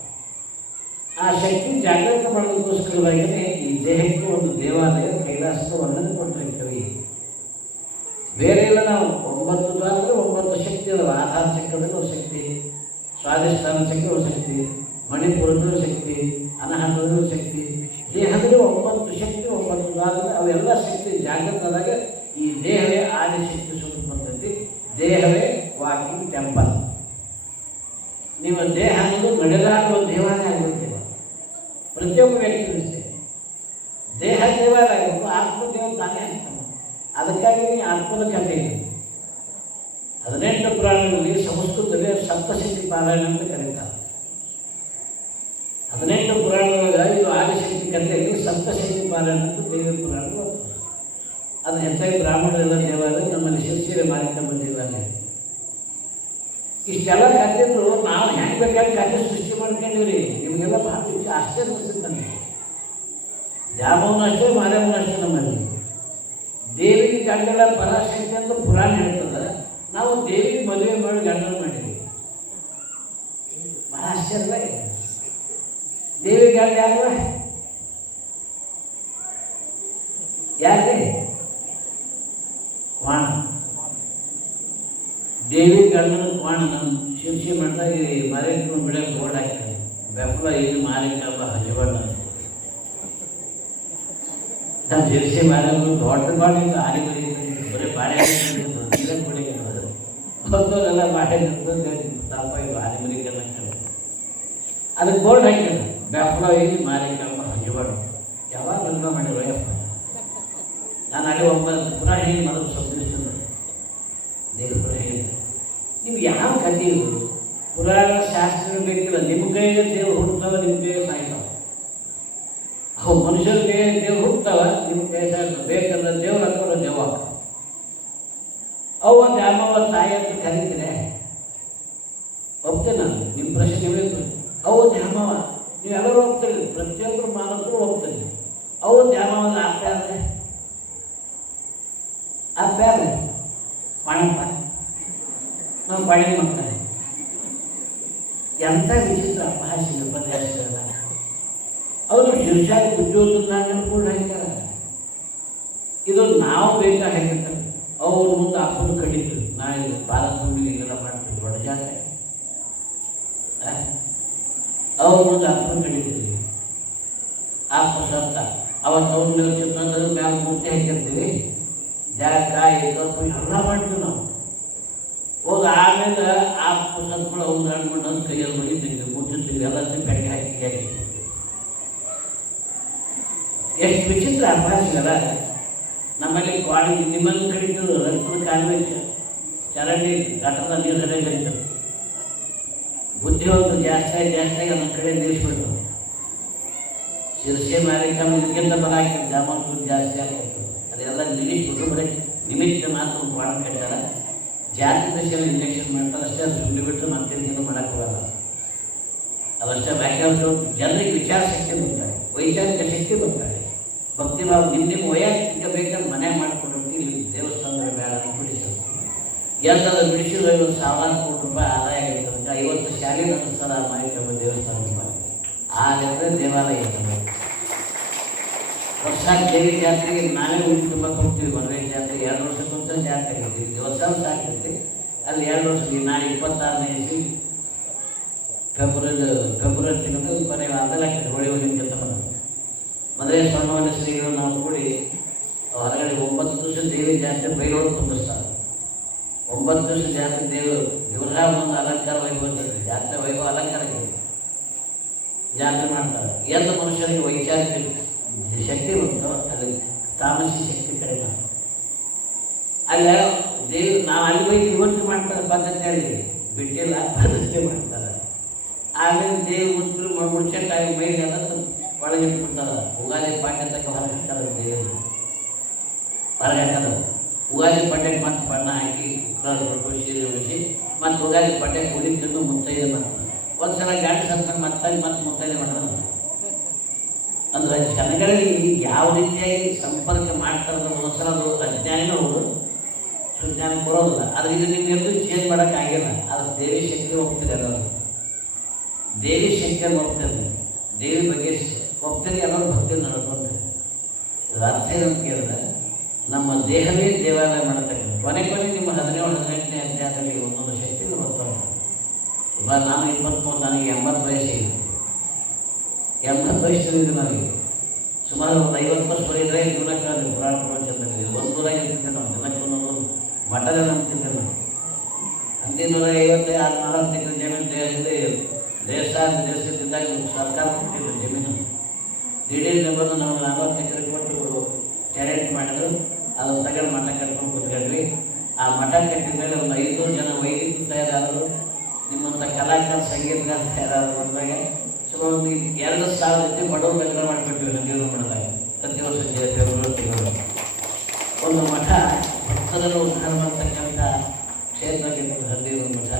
ಆ ಶಕ್ತಿ ಜಾಗೃತ ಮಾಡೋದಕ್ಕೋಸ್ಕರವಾಗಿಯೇ ಈ ದೇಹಕ್ಕೆ ಒಂದು ದೇವಾಲಯ ಕೈಲಾಸದ ವರ್ಣನೆ ಕೊಟ್ಟರೆ ಕವಿ. ಬೇರೆ ಇಲ್ಲ. ನಾವು 9 ದ್ವಾರದಲ್ಲಿ 9 ಶಕ್ತಿ ಅದಾವ. ಆಧಾರ ಚಕ್ರದಲ್ಲಿ ಒಂದು ಶಕ್ತಿ, ಸ್ವಾಧಿಷ್ಠಾನ ಚಕ್ರ ಒಂದು ಶಕ್ತಿ, ಮಣಿಪುರದ ಶಕ್ತಿ, ಅನಾಹತದ ಶಕ್ತಿ. ದೇಹದಲ್ಲಿ 9 ಶಕ್ತಿ, 9 ದ್ವಾರದಲ್ಲಿ ಅವೆಲ್ಲ ಶಕ್ತಿ ಜಾಗೃತದಾಗ ಈ ದೇಹವೇ ಆದಿಶಕ್ತಿ ಸ್ವರೂಪ ಪದ್ಧತಿ. ದೇಹವೇ ವಾಕಿಂಗ್ ಟೆಂಪಲ್. ನಿಮ್ಮ ದೇಹ ಅನ್ನೋದು ನಡೆದಾಡುವ ದೇವಾಲಯ ಆಗಿರುತ್ತೇವೆ. ಪ್ರತಿಯೊಬ್ಬ ವ್ಯಕ್ತಿ ಅಷ್ಟೇ ದೇಹ ದೇವಾಲಯ ಆಗಬೇಕು. ಆತ್ಮದೇವ ತಾನೇ ಆಗ್ತಾನೆ. ಅದಕ್ಕಾಗಿ ಆತ್ಮದ ಕಥೆ ಇದೆ. 18 ಪುರಾಣಗಳಲ್ಲಿ ಸಂಸ್ಕೃತದಲ್ಲಿ ಸಪ್ತಶಕ್ತಿ ಪಾರಾಯಣ ಅಂತ ಕರೀತಾರೆ. 18 ಪುರಾಣದೊಳಗೆ ಇದು ಆದಿಶಕ್ತಿ ಕಥೆಯಲ್ಲಿ ಸಪ್ತಶಕ್ತಿ ಪಾರಾಯಣ ಅಂತ ದೇವಿ ಪುರಾಣ ಬರ್ತದೆ. ಅದು ಹೆಚ್ಚಾಗಿ ಬ್ರಾಹ್ಮಣರೆಲ್ಲ ದೇವಾಲಯ, ನಮ್ಮಲ್ಲಿ ಶಿವಸೀರೆ ಮಾರಿಕಮ್ಮ ದೇವಾಲಯ. ಇಷ್ಟೆಲ್ಲ ಕಥೆಗಳು ನಾವು ಹೆಂಗೆ ಬೇಕಾದ್ರೆ ಕಥೆ ಸೃಷ್ಟಿ ಮಾಡ್ಕೊಂಡಿವ್ರಿ. ನಿಮಗೆಲ್ಲ ಭಾಳ ಆಶ್ಚರ್ಯ ಅನಿಸುತ್ತೆ ನನಗೆ. ದ್ಯಾಮವ್ವನ ಅಷ್ಟೇ, ಮಾರ್ಯಮ್ಮನ ಅಷ್ಟೇ. ನಮ್ಮಲ್ಲಿ ದೇವಿಗೆ ಗಂಡಗಳ ಪರಾಶಕ್ತಿ ಅಂತ ಪುರಾಣ ಹೇಳ್ತದೆ. ನಾವು ದೇವಿಗೆ ಮದುವೆ ಮಾಡಿ ಗಂಡನ ಮಾಡಿದ್ವಿ. ಭಾಳ ಆಶ್ಚರ್ಯ ಇದೆ. ದೇವಿ ಗಂಡ ಯಾಕೆ ಕ್ವಾಣ. ದೇವಿ ಗಂಡನ ಕ್ವಾಣ. ನಾನು ಶಿರ್ಷಿ ಮಾಡಿದಾಗ ಈ ಮಾರಿಕಮ್ಮ ಬಿಡಕ್ಕೆ ಬೋರ್ಡ್ ಹಾಕ್ತಾರೆ. ಬೆಫಲ ಇಲ್ಲಿ ಮಾರಿಕಮ್ಮ ಹಜಬಣ್ಣ ನಾನು ಶಿರ್ಷಿ ಮಾರಿಕಮ್ಮ ದೊಡ್ಡ ಮಾಡಿದ್ದು ಆನೆ ಬರೀ ಬರೀ ಬಾಳೆ ನೀರ ಕೊಡಿಗೆ ಮೊದಲೆಲ್ಲ ಬಾಳೆ ದಪ್ಪ ಇದು ಆನೆ ಬರೀಗೆಲ್ಲ ಅದಕ್ಕೆ ಬೋರ್ಡ್ ಹಾಕಿದ್ರು. ಬೆಫಲ ಇಲ್ಲಿ ಮಾರಿಕಮ್ಮ ಹಜಬಣ್ಣ. ಯಾವಾಗ ಮದುವೆ ಮಾಡಿರೋ ಯಪ್ಪ. ನಾನು ಅಲ್ಲಿ 9 ಪುನಃ ಹೇಳಿ ಮೊದಲು ಸಂಧಿಸ್ತೇನೆ. ದೇವ್ರ ಪುರ ಹೇಳಿ ನೀವು ಯಾವ ಕಥೆ ಇದು ಪುರಾಣ ಶಾಸ್ತ್ರ ಬೇಕಿಲ್ಲ. ನಿಮ್ಮ ಕೈಗೆ ದೇವ್ರು ಹುಡ್ತಾವ, ನಿಮ್ಮ ಕೈಗೆ ಸಾಯ್ತಾವ. ಅವು ಮನುಷ್ಯರ ಕೈಗೆ ದೇವ್ರು ಹುಡ್ತಾವ, ನಿಮ್ಮ ಕೈ ಸಾಯ್ತಾವ. ಬೇಕಂದ್ರೆ ದೇವ್ರು ಹಾಕೋರ ದೇವ. ಅವು ದ್ಯಾಮವ್ವ ತಾಯಿ ಅಂತ ಕರೀತೀರಿ. ಒಪ್ತೇನೆ ನಾನು. ನಿಮ್ಮ ಪ್ರಶ್ನೆ ಬೇಕು. ಅವು ದ್ಯಾಮವ್ವ ನೀವೆಲ್ಲರೂ ಹೋಗ್ತೀರಿ. ಪ್ರತಿಯೊಬ್ಬರು ಮಾನವರು ಹೋಗ್ತೀರಿ. ಅವು ದ್ಯಾಮವ್ವನ ಆಪ್ಯಾದ್ರೆ ಪಾಣಪ್ಪ ನಾವು ಪಾಣಿ ಮಾಡ್ತಾರೆ. ಎಂಥ ವಿಚಿತ್ರ ಭಾಷೆ ಉಪನ್ಯಾಸಗಳ. ಅವರು ಶಿರ್ಷಾಗಿ ಉದ್ಯೋಗದ ಕೂಡ ಹಾಕ್ಯಾರ. ಇದು ನಾವು ಬೇಕಾ ಹಾಕಿರ್ತಾರೆ. ಅವ್ರ ಮುಂದೆ ಹಾಕೊಂಡು ಕಡಿತೀವಿ. ನಾವು ಭಾರತ ಈಗೆಲ್ಲ ಮಾಡ್ತೀವಿ. ದೊಡ್ಡ ಜಾತ್ರೆ ಅವ್ರ ಮುಂದೆ ಹಾಕೊಂಡು ಕಡಿತೀವಿ. ಆಪ ಸತ್ತ ಅವತ್ತು ಅವ್ರ ಮೇಲೆ ಮ್ಯಾಲ ಮೂರ್ತಿ ಹಾಕಿರ್ತೀವಿ. ಕಾಯಿ ಎಲ್ಲ ಮಾಡ್ತೀವಿ ನಾವು. ಹೋಗಿ ಆಮೇಲೆ ಆ ಪುಸ್ತಕಗಳು ಅವ್ರು ಆಡ್ಕೊಂಡು ನನ್ನ ಕೈಯಲ್ಲಿ ಮುಗಿತೀವಿ, ಮುಟ್ಟಿರ್ತೀವಿ. ಎಲ್ಲ ಬೆಳಗ್ಗೆ ಹಾಕಿ ಎಷ್ಟು ವಿಚಿತ್ರ ಅಭ್ಯಾಸಗಳ. ನಮ್ಮಲ್ಲಿ ಕ್ವಾಡಿ ನಿಮ್ಮನ್ನು ಕಡಿತರು ರಕ್ತದ ಕಾಲುವೆ ಚರಂಡಿ ಗಟರದ ನೀರು ಹರಿಯಬೇಕು. ಬುದ್ಧಿವಂತರು ಜಾಸ್ತಿಯಾಗಿ ಅದನ್ನ ಕಡೆ ನಿಲ್ಲಿಸ್ಬಿಟ್ಟು ಶಿರ್ಷೆ ಮಾರಿಕಮ್ಮ ಇದಕ್ಕಿಂತ ಬಲ ಹಾಕಿದ್ದು ಜಾಮೂನು ಜಾಸ್ತಿ ಆಗ್ತಿತ್ತು. ಅದೆಲ್ಲ ನಿಲ್ಲಿಸ್ಬಿಟ್ಟು ಬರೀ ನಿಮಿತ್ತ ಮಾತ್ರ ಬಾಣ ಕಟ್ಟಾರ. ಜಾತಿ ದಶೆಯಲ್ಲಿ ಇಂಜೆಕ್ಷನ್ ಮಾಡ್ತಾರೆ ಅಷ್ಟೇ. ಅದು ಸುಳ್ಳಿ ಬಿಟ್ಟು ಮತ್ತೇನು ಮಾಡೋಕ್ಕೆ ಹೋಗಲ್ಲ. ಅದಷ್ಟೇ ವ್ಯಾಖ್ಯಾನ ಜನರಿಗೆ ವಿಚಾರ ಶಕ್ತಿ ಬರ್ತಾರೆ, ವೈಚಾರಿಕ ಶಕ್ತಿ ಬರ್ತಾರೆ. ಭಕ್ತಿ ಭಾವ ನಿಮ್ಮ ವೈಯಕ್ತಿಕ ಬೇಕಂತ ಮನೆ ಮಾಡಿಕೊಟ್ಟು ಇಲ್ಲಿ ದೇವಸ್ಥಾನದ ಬೇಡ ಬಿಡಿಸೋದು. ಎಲ್ಲರ ಬಿಡಿಸಿದ್ರೆ 1,000 ಕೋಟಿ ರೂಪಾಯಿ ಆದಾಯ ಆಗಿರ್ತದೆ. 50 ಶಾಲೆ ನಡೆಸ್ತಾರೆ ಆ ಮಾರಿಕಮ್ಮ ದೇವಸ್ಥಾನದ ಬಗ್ಗೆ. ಆ ಲೆಕ್ಕ ದೇವಾಲಯ ಇರ್ತದೆ. ವರ್ಷ ದೇವಿ ಜಾತ್ರೆಗೆ ನಾವೇ ಊಟ ತುಂಬ ಹೋಗ್ತೀವಿ. ಮದುವೆ ಜಾತ್ರೆ 2 ವರ್ಷಕ್ಕೊಂದ್ಸಲ ಜಾತ್ರೆ ಆಗಿರ್ತೀವಿ. ವರ್ಷ ಸಾಕಿರ್ತೀವಿ. ಅಲ್ಲಿ 2 ವರ್ಷಕ್ಕೆ ನಾಳೆ 26ನೇ ಇಸ್ವಿ ಫೆಬ್ರವರಿ ತಿಂಗಳು ಕೊನೆ ವಾರದಲ್ಲಿ ಹಾಕಿದ್ರು. ಹೋಳಿ ಕೆಲಸ ಮಾಡೋದು. ಮದುವೆ ಸ್ವರ್ಣವನ್ನ ಶ್ರೀಗಳು ನಾವು ಕೂಡಿ ಹೊರಗಡೆ 9 ದಿವಸ ದೇವಿ ಜಾತ್ರೆ ಬೈಲೋಡು ತುಂಬಿಸ್ತಾರೆ. 9 ದಿವಸ ಜಾತ್ರೆ ದೇವರ ಒಂದು ಅಲಂಕಾರ ವೈಭವ ಜಾತ್ರೆ ವೈಭವ ಅಲಂಕಾರ ಜಾತ್ರೆ ಮಾಡ್ತಾರೆ. ಎಲ್ಲ ಮನುಷ್ಯರಿಗೆ ವೈಚಾರ ಶಕ್ತಿ ಬಂತು, ಅದು ತಾಮಸಿ ಶಕ್ತಿ ಕಡಿಮೆ. ಅಲ್ಲ ನಾವು ಅಲ್ಲಿ ಹೋಗಿ ಇವತ್ತು ಮಾಡ್ತಾರೆ ಪದ್ಧತಿ ಅಲ್ಲಿ ಬಿಟ್ಟಿಲ್ಲ, ಪದ್ಧತಿ ಮಾಡ್ತಾರೆ. ಆಮೇಲೆ ದೇವ್ರು ಮುಡ್ಚಟ್ಟಾಗಿ ಮೈಗೆಲ್ಲ ಒಳಗೆ ಇಟ್ಬಿಡ್ತಾರೆ. ಉಗಾದಿ ಪಾಠ್ಯ ತಕ್ಕ ಹೊರಗೆ ಹಾಕ್ತಾರೆ, ದೇವರು ಹೊರಗೆ ಹಾಕೋದು. ಉಗಾದಿ ಪಡ್ಡೆಗೆ ಮತ್ತೆ ಬಣ್ಣ ಹಾಕಿ ಕೊಟ್ಟು ಸೀರೆ ಉಳಿಸಿ ಮತ್ತು ಉಗಾದಿ ಪಡ್ಡೆಗೆ ಉಳಿ ತಿಂದು ಮುತ್ತೈದೆ ಮಾಡ್ತಾರೆ. ಒಂದ್ಸಲ ಡ್ಯಾನ್ಸ್ ಅಂತ ಮತ್ತೆ ಮುತ್ತೈದೆ ಮಾಡೋದು. ಅಂದ್ರೆ ಜನಗಳಿಗೆ ಯಾವ ರೀತಿಯಾಗಿ ಸಂಪರ್ಕ ಮಾಡ್ತಾರೆ ಒಂದ್ಸಲ ಅದು ಅಜ್ಞಾನಿನೂ ಹೌದು, ಸುಜ್ಞಾನ ಬರೋದಿಲ್ಲ. ಆದರೆ ಇದು ನಿಮ್ಗೆಲ್ಲೂ ಚೇಂಜ್ ಮಾಡೋಕ್ಕಾಗಿಲ್ಲ. ಆದರೆ ದೇವಿ ಶಕ್ತಿ ಹೋಗ್ತಿದೆ, ಎಲ್ಲರೂ ದೇವಿ ಶಕ್ತಿಯನ್ನು ಹೋಗ್ತಿದೆ, ದೇವಿ ಬಗ್ಗೆ ಹೋಗ್ತಿದೆ, ಎಲ್ಲರೂ ಭಕ್ತಿ ನಡ್ಕೊಂತಾರೆ. ಇದರ ಅರ್ಥ ಏನಂತ ಕೇಳಿದ್ರೆ ನಮ್ಮ ದೇಹವೇ ದೇವಾಲಯ ಮಾಡತಕ್ಕಂಥ ಕೊನೆ ನಿಮ್ಮ 17-18ನೇ ಅಧ್ಯಾಯದಲ್ಲಿ ಒಂದೊಂದು ಶಕ್ತಿಗಳು ಬರ್ತಾವೆ. ಇವಾಗ ನಾನು 23, ನನಗೆ 80 ವಯಸ್ಸಿಗೆ 80 ವಯಸ್ಸಿದೆ. ನನಗೆ ಸುಮಾರು ಒಂದು 50 ವರ್ಷ ಬರೀದ್ರೆ ಜೀವನಕ್ಕೆ ಪುರಾಣ ಪ್ರಪಂಚದಲ್ಲಿ 100 ಇರ್ತಿದ್ದೆ. ನಾವು ದಿನಕ್ಕೆ ಒಂದೊಂದು ಮಠದ ನಂಬ್ತಿದ್ದೆ. ನಾವು 150-4 ಎಕರೆ ಜಮೀನು ದೇಶದಿದ್ದಾಗ ಸರ್ಕಾರ ಕೊಟ್ಟಿದ್ದು ಜಮೀನು. ದಿಢೀರ್ನ ಬಂದು ನಾವು 40 ಎಕರೆ ಕೊಟ್ಟು ಚಾರಿಟಿ ಮಾಡಿದ್ರು. ಅದನ್ನು ತಗೊಂಡು ಮಠ ಕಟ್ಕೊಂಡು ಕೂತ್ಕೊಂಡ್ವಿ. ಆ ಮಠ ಕಟ್ಟಿದ ಮೇಲೆ ಒಂದು 500 ಜನ ವೈದಿಕರು ತಯಾರಾದರು, ನಿಮ್ಮಂಥ ಕಲಾಕಾರ ಸಂಗೀತಗಾರ ತಯಾರಾದರು. ಬಂದಾಗ ಸುಮಾರು ಒಂದು 2,000 ಜೊತೆ ಬಡವರು ಬೆಂಬಲ ಮಾಡಿಬಿಟ್ವಿ. ದೇವರು ಮಾಡಿದಾಗ ಪ್ರತಿ ವರ್ಷ ಫೆಬ್ರವರಿ ತಿಂಗಳು ಒಂದು ಮಠ ಭಕ್ತರನ್ನು ಉದ್ಧಾರ ಮಾಡ್ತಕ್ಕಂಥ ಕ್ಷೇತ್ರಕ್ಕೆ ಹರಿದೇವ್ರ ಮಠ.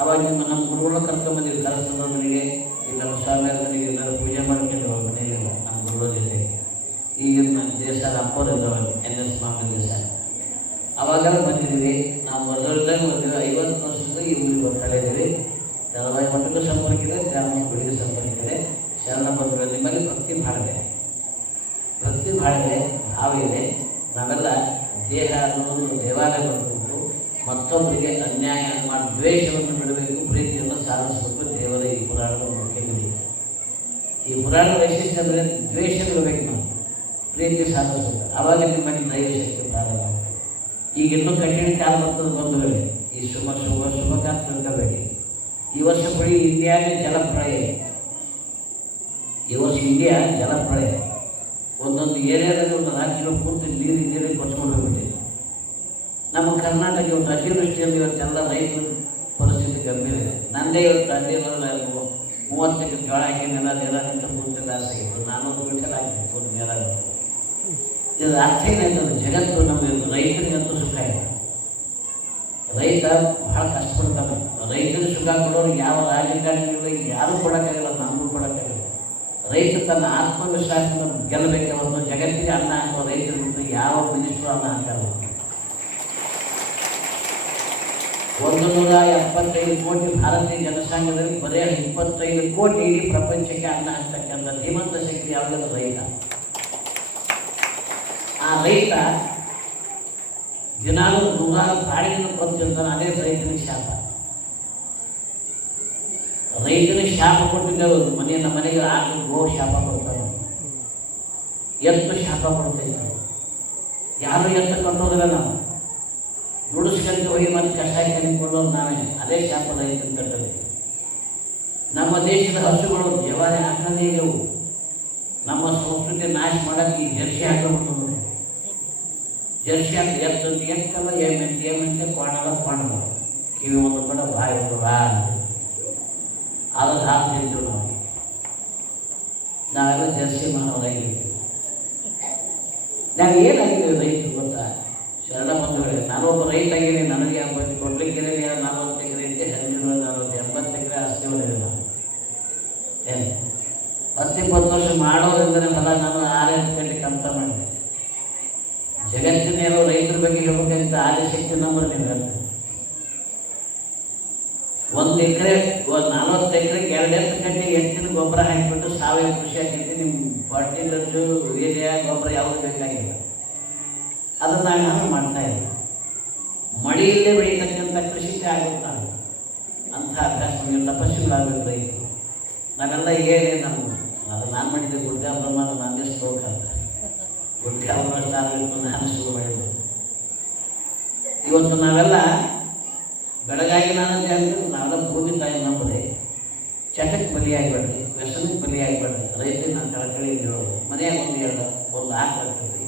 ಅವಾಗ ನಮ್ಮ ಗುರುಗಳು ಕರ್ಕೊಂಡ್ಬಂದಿವಿ ಕರಸ್ತಂದ್ರನಿಗೆ, ಇಲ್ಲಿ ನಮ್ಮ ಸ್ವಾಮಿಯರಿಗೆ ಎಲ್ಲರೂ ಪೂಜೆ ಮಾಡ್ಕೊಂಡು ಮನೆಯಲ್ಲ ನಮ್ಮ ಗುರುಗಳ ಜೊತೆ. ಈಗಿನ ದೇವಸ್ಥಾನ ಅಪ್ಪೋರಿದ್ದವಲ್ಲಿ NS ಮಾಮನ ದೇವಸ್ಥಾನ ಅವಾಗೆಲ್ಲ ಬಂದಿದ್ದೀವಿ. ನಾವು ಮೊದಲದಾಗ ಬಂದಿವಿ. 50 ವರ್ಷದಿಂದ ಈ ಊರಿಗೆ ಬರ್ತಾ ಇದ್ದೀವಿ. ದಳವಾಯಿ ಮಠಕ್ಕೂ ಸಂಪರ್ಕ ಇದೆ, ಧ್ಯಾನ ಗುಡಿಗೆ ಸಂಪರ್ಕ ಇದೆ. ಶರಣ ಬಂಧುಗಳು ನಿಮ್ಮಲ್ಲಿ ಭಕ್ತಿ ಭಾಳ ಇದೆ, ಭಾವ ಇದೆ. ನಾವೆಲ್ಲ ದೇಹ ಅನ್ನೋದು ದೇವಾಲಯ ಬರಬೇಕು, ಮತ್ತೊಬ್ಬರಿಗೆ ಅನ್ಯಾಯ ಮಾಡಿ ದ್ವೇಷವನ್ನು ಬಿಡಬೇಕು, ಪ್ರೀತಿಯನ್ನು ಸಾಧಿಸಬೇಕು. ದೇವರ ಈ ಪುರಾಣದ ಮುಖ್ಯ ಗುರಿ. ಈ ಪುರಾಣ ವೈಶಿಷ್ಟ್ಯ ಅಂದರೆ ದ್ವೇಷ ಬಿಡಬೇಕು, ನಾವು ಪ್ರೀತಿ ಸಾಧಿಸಬೇಕು. ಆವಾಗ ನಿಮ್ಮಲ್ಲಿ ದೈವ ಶಕ್ತಿ ಪ್ರಾರಂಭ. ಈಗ ಇನ್ನೂ ಕಠಿಣ ಕಾಲ ಬರ್ತದೆ ಬಂಧುಗಳೇ. ಈ ಶುಭ ಕಾಲ ತಿಳ್ಕೋಬೇಡಿ. ಈ ವರ್ಷ ಬರೀ ಇಂಡಿಯಾಗೆ ಜಲಪ್ರಳಯ. ಈ ವರ್ಷ ಇಂಡಿಯಾ ಜಲಪ್ರಳಯ. ಒಂದೊಂದು ಏರಿಯಾದಲ್ಲಿ ಒಂದು ರಾಜ್ಯಗಳು ಪೂರ್ತಿ ನೀರಿಗೆ ಕೊಚ್ಕೊಂಡು ಹೋಗ್ಬಿಟ್ಟಿದೆ. ನಮ್ಮ ಕರ್ನಾಟಕ ಇವತ್ತು ಅತಿವೃಷ್ಟಿಯಲ್ಲಿ ಇವತ್ತೆಲ್ಲ ರೈತರ ಪರಿಸ್ಥಿತಿ ಗಂಭೀರ ಇದೆ. ನಂದೇ ಇವತ್ತು ಅದೇ 30 ಎಕರೆ ಜೋಳ ಹಾಕಿ ನೆಲ ಪೂರ್ತಿ ಲಾಸ್ ಆಗಿತ್ತು. 400 ಕ್ವಿಂಟಲ್ ಹಾಕಿತ್ತು ಪೂರ್ತಿ ನೆಲ. ಇದರ ಅರ್ಥ ಏನಾಯ್ತದೆ? ಜಗತ್ತು ನಮಗೆ ರೈತರಿಗಂತೂ ಸುಖ ಇದೆ. ರೈತ ಭಾಳ ಕಷ್ಟಪಡ್ತಾನೆ. ರೈತರಿಗೆ ಸುಖ ಕೊಡೋರು ಯಾವ ರಾಜಕಾರಣಿಗಳು ಯಾರೂ ಕೊಡೋಕ್ಕಾಗಲ್ಲ, ನಮಗೂ ಕೊಡೋಕ್ಕಾಗಲ್ಲ. ರೈತ ತನ್ನ ಆತ್ಮವಿಶ್ವಾಸವನ್ನು ಗೆಲ್ಲಬೇಕೆ ಹೊರತು ಜಗತ್ತಿಗೆ ಅನ್ನ ಹಾಕುವ ರೈತರಿಗಿಂತ ಯಾವ ಮಿನಿಸ್ಟ್ರು ಅನ್ನ ಹಾಕಲ್ಲ. 175 ಕೋಟಿ ಭಾರತೀಯ ಜನಸಂಘದಲ್ಲಿ ಬರೀ 25 ಕೋಟಿ ಇಡೀ ಪ್ರಪಂಚಕ್ಕೆ ಅನ್ನ ಹಾಕ್ತಕ್ಕಂಥ ಧೀಮಂತ ಶಕ್ತಿ ಯಾವುದಾದ್ರು ರೈತ. ಆ ರೈತ ದಿನಾಲು 100 ಪ್ರಾಣಿಗಳನ್ನು ಕೊಡ್ತಿರ್ತಾನೆ. ಅದೇ ರೈತನಿಗೆ ಶಾಪ. ರೈತನಿಗೆ ಶಾಪ ಕೊಟ್ಟಿದ್ದೇವೆ. ನಮ್ಮ ಮನೆಗೆ ಗೋ ಶಾಪ ಕೊಡ್ತಾರೆ, ಎತ್ತು ಶಾಪ ಕೊಡ್ತೈತೆ. ಯಾರು ಎತ್ತು ಕಟ್ಟೋದಿಲ್ಲ. ನಾವು ನುಡಿಸ್ಕೊಂತ ಹೋಗಿ ಮತ್ತೆ ಕಷಾಯ ಕಲಿಕೊಳ್ಳೋರು ನಾವೇ. ಅದೇ ಶಾಪ ರೈತನ ಕಟ್ಟಬೇಕು. ನಮ್ಮ ದೇಶದ ಹಸುಗಳು ಜವಾರಿ ಹಾಕಲೇವು. ನಮ್ಮ ಸಂಸ್ಕೃತಿ ನಾಶ ಮಾಡೋಕ್ಕೆ ಈ ಜರ್ಸಿ ಹಾಕಬೇಕು. ಜರ್ಸಿ ಹಾಕಿ ಎತ್ತಲ್ಲ ಎಮ್ಮೆಂತೆ ಕೊಂಡಲ್ಲ ಕಿವಿ ಒಂದು ಕೂಡ ಬಾಯಿ ಒಂದು ಅದ್ರ ಹಾಲು ತಿಂತೀವಿ ನಾವು. ನಾವೆಲ್ಲ ಜರ್ಸಿ ಮಾಡೋದಾಗಿರ್ತೀವಿ. ನಾವು ಏನಾಗಿದ್ದೀವಿ ರೈತರು ಗೊತ್ತಾ? ಶರಣ ಬಂಧುಗಳೇ, ನಾನೊಬ್ಬ ರೈತ ಆಗಿದ್ದೀನಿ. ನನಗೆ ಕೊಡ್ಲಿಕ್ಕೆ 40 ಎಕರೆ ಐತೆ, 80 ಎಕರೆ ಆಸ್ತಿ ಹೊಡೆದಿದೆ. ನಾನು ಏನು 10-20 ವರ್ಷ ಮಾಡೋದ್ರಿಂದಲೇ ಫಲ. ನಾನು 6-8 ಗಂಟೆ ಕಂತ ಮಾಡಿದೆ. ಜಗತ್ತಿನೇನೋ ರೈತರ ಬಗ್ಗೆ ಹೇಳ್ಬೇಕಂತ ಆದಿಶಕ್ತಿ ನಂಬರ್ ನೀವು ಹೇಳ್ತೀವಿ. 1 ಎಕರೆ 40 ಎಕರೆಗೆ 2 ಗಂಟೆ ಎತ್ತಿನ ಗೊಬ್ಬರ ಹಾಕಿಬಿಟ್ಟು ಸಾವಯವ ಕೃಷಿ ಹಾಕಿದ್ದು. ನಿಮ್ಮ ಫರ್ಟಿಲೈಸರು ಯೂರಿಯಾ ಗೊಬ್ಬರ ಯಾವುದು ಬೇಕಾಗಿಲ್ಲ. ಅದನ್ನು ನಾನು ಮಾಡ್ತಾ ಇಲ್ಲ. ಮಳೆಯಲ್ಲೇ ಬೆಳೀತಕ್ಕಂಥ ಕೃಷಿಗೆ ಆಗುತ್ತಾರೆ. ಅಂಥ ಅಭ್ಯಾಸ ನೀವು ತಪಸ್ಸುಗಳಾಗಬೇಕು ರೈತರು. ನಾವೆಲ್ಲ ಹೇಳಿ ಅದು ನಾನು ಮಾಡಿದ್ದೆ ಗುಡ್ಡ ಬ್ರಹ್ಮಾಂಡ ನಾನೇ ಶ್ಲೋಕ ಅಂತ. ಗುಡ್ಡ ಅವರಷ್ಟು ಆಗಬೇಕು ನಾನು ಶುರು ಮಾಡಿದ್ದೆ. ಇವತ್ತು ನಾವೆಲ್ಲ ಬೆಳಗಾಗಿ ನಾನು ಹೇಳ್ತೀನಿ, ನಾವೆಲ್ಲ ಭೂಮಿ ತಾಯಿ ನಂಬದೆ ಚಟಕ್ಕೆ ಬಲಿಯಾಗಿಬೇಡ್ರಿ, ವ್ಯಸನಕ್ಕೆ ಬಲಿಯಾಗಿಬೇಡ್ರಿ. ರೈತರಿಗೆ ನಾನು ಕಳಕಳಿ ಹೇಳೋದು. ಆಕರ್ತದೆ.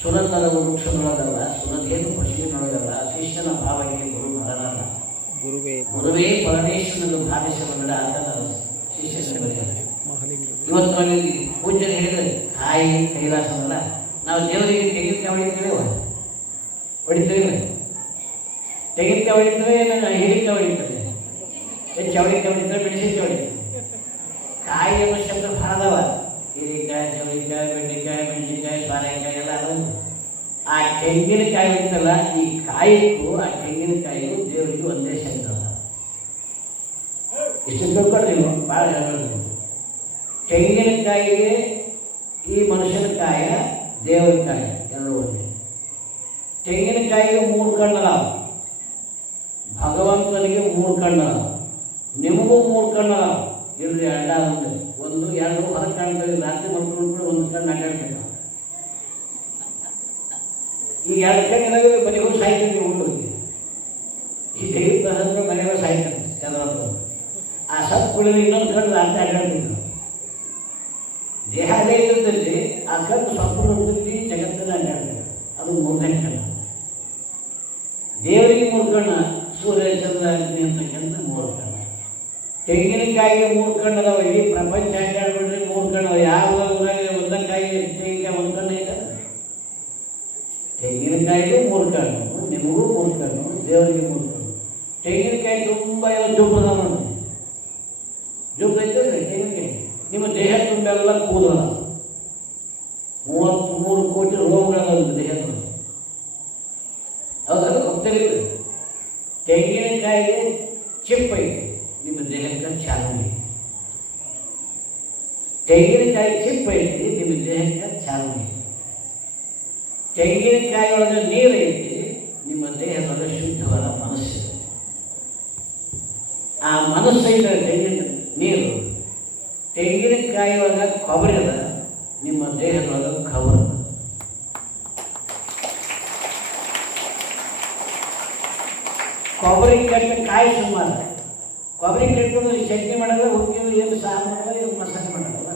ಸುರತರ ವೃಕ್ಷದೊಳಗಲ್ಲ, ಸುರದೇನು ಪಶುವಿನೊಳಗಲ್ಲ, ಶಿಷ್ಯನ ಭಾವಕ್ಕೆ ಗುರು ನರನಲ್ಲ. ಗುರುವೇ ಪರಮೇಶ್ವರನು ಭಾವಿಸಬಲ್ಲ ಆತನ ಶಿಷ್ಯನಿಗೆ. ಇವತ್ತು ನಾವು ಪೂಜೆಗೆ ಹೇಳಿದರೆ ಕಾಯಿ ಕೈಲಾಸವಲ್ಲ, ನಾವು ದೇವರಿಗೆ ತೆಂಗಿನಕಾಯಿ ಹೊಡಿತೇವೆ. ತೆಂಗಿನಕಾಯಿ ಹೊಡಿತಾರೆ, ಹೀರಿಕಾಯಿ ಹೊಡಿತಾರೆ, ಚವಳಿಕಾಯಿ ಹೊಡಿತಾರೆ, ಮೆಣಸಿನಕಾಯಿ ಹೊಡಿತಾರೆ. ಕಾಯಿ ಅನ್ನೋ ಶಬ್ದ ಭಾಳದವ. ಹೀರಿಕಾಯಿ, ಚವಳಿಕಾಯಿ, ಬೆಂಡೆಕಾಯಿ, ಮೆಣಸಿನಕಾಯಿ, ಬಾಳೆಕಾಯಿ ಎಲ್ಲ ಅದ. ಆ ತೆಂಗಿನಕಾಯಿ ಇರ್ತಲ್ಲ, ಈ ಕಾಯಿಗೂ ಆ ತೆಂಗಿನಕಾಯಿಗೂ ದೇವರಿಗೆ ಒಂದೇ ಶಬ್ದ. ಇಷ್ಟು ತಿಳ್ಕೊಂಡ್ರಿ ನೀವು, ಭಾಳ ಹೇಳೋದು. ತೆಂಗಿನಕಾಯಿಗೆ ಈ ಮನುಷ್ಯನ ಕಾಯ, ದೇವರ ಕಾಯ ಎರಡು ಒಂದೇ. ತೆಂಗಿನಕಾಯಿಗೆ 3 ಕಣ್ಣದಾವ, ಭಗವಂತನಿಗೆ 3 ಕಣ್ಣದಾವ, ನಿಮಗೂ 3 ಕಣ್ಣದಾವ. ಇಲ್ರಿ ಅಡ್ಡ ಒಂದು 2 ಹೊರಗೆ ಕಾಣ್ತವೆ. ರಾತ್ರಿ ಮಲ್ಕೊಂಡು 1 ಕಣ್ಣು ಅಡ್ಡಾಡ್ಬೇಕು. ಈ 2 ಕಣ್ಣಿನಾಗ ಮನೆಗೂ ಸಾಯ್ತೀವಿ ಹುಡುಗರಿಗೆ. ಈ ತೆಗೆದು ಮನೆಗೂ ಸಾಯ್ತಾರೆ ಚಂದ್ರ. ಆ ಸತ್ಕುಳಿದ ಇನ್ನೊಂದು ಕಣ್ಣು ರಾತ್ರಿ ಅಡ್ಡಾಡ್ತಿದ್ರು. ದೇಹ ಅದೇ ಇರ್ತೈತಿ, ಆ ಕಣ್ಣು ಸ್ವಪ್ನದಲ್ಲಿ ಜಗತ್ತನ್ನ ಅಡ್ಡಾಡ್ತಾರೆ. ಅದು 3ನೇ ಕಣ್ಣು. ದೇವರಿಗೆ 3 ಕಣ್ಣು, ಸೂರ್ಯ ಚಂದ್ರ ಅಗ್ನಿ ಅಂತಕ್ಕಂಥ 3 ಕಣ್ಣು. ತೆಂಗಿನಕಾಯಿಗೆ 3 ಕಣ್ಣು ಅದಾವ. ಇಡೀ ಪ್ರಪಂಚ ಅಡ್ಡಾಡ್ಬಿಡ್ರಿ 3 ಕಣ್ಣು. ಯಾವ ಒಂದಕ್ಕಾಯಿ ತೆಂಗಿನಕಾಯಿ 1 ಕಣ್ಣು ಐತೆ. ತೆಂಗಿನಕಾಯಿಗೂ 3 ಕಣ್ಣು, ನಿಮಗೂ 3 ಕಣ್ಣು, ದೇವರಿಗೆ 3 ಕಣ್ಣು. ತೆಂಗಿನಕಾಯಿ ತುಂಬ ಎಲ್ಲ ಜುಬ್ಬದ ನೋಡಿ, ಜುಬ್ಬ ಐತಲ್ರಿ ತೆಂಗಿನಕಾಯಿ. ನಿಮ್ಮ ದೇಹ ತುಂಬೆಲ್ಲ ಕೂದಲ, 33 ಕೋಟಿ ರೋಗಗಳದ ದೇಹದಲ್ಲಿ. ಹೌದಲ್ಲ, ಹೋಗ್ತಿಲ್ಲ. ತೆಂಗಿನಕಾಯಿಗೆ ಚಿಪ್ ಐತಿ, ನಿಮ್ಮ ದೇಹಕ್ಕೆ ಚಾಲನೆ. ತೆಂಗಿನಕಾಯಿ ಚಿಪ್ ಐತಿ, ನಿಮ್ಮ ದೇಹಕ್ಕೆ ಚಾಲನೆ. ತೆಂಗಿನಕಾಯಿ ಒಳಗೆ ನೀರು ಐತಿ, ನಿಮ್ಮ ದೇಹದೊಳಗೆ ಶುದ್ಧವಾದ ಮನಸ್ಸು. ಆ ಮನಸ್ಸು ಐತೆ ತೆಂಗಿನ ನೀರು. ತೆಂಗಿನಕಾಯಿ ಒಳಗೆ ಕೊಬ್ಬರಿ ಅದ, ನಿಮ್ಮ ದೇಹದೊಳಗೆ ಕವರ್ ಅದ. ಕೊಬ್ಬರಿ ಕೆಟ್ಟ ಕಾಯಿ ಸುಮಾರು. ಕೊಬ್ಬರಿ ಕೆಟ್ಟಂದ್ರೆ ಚಟ್ನಿ ಮಾಡೋದು, ಹುಡುಗಿ ಏನು ಸಾರು ಮಾಡೋದು, ಏನು ಮಸಾಲೆ ಮಾಡೋದಲ್ಲ.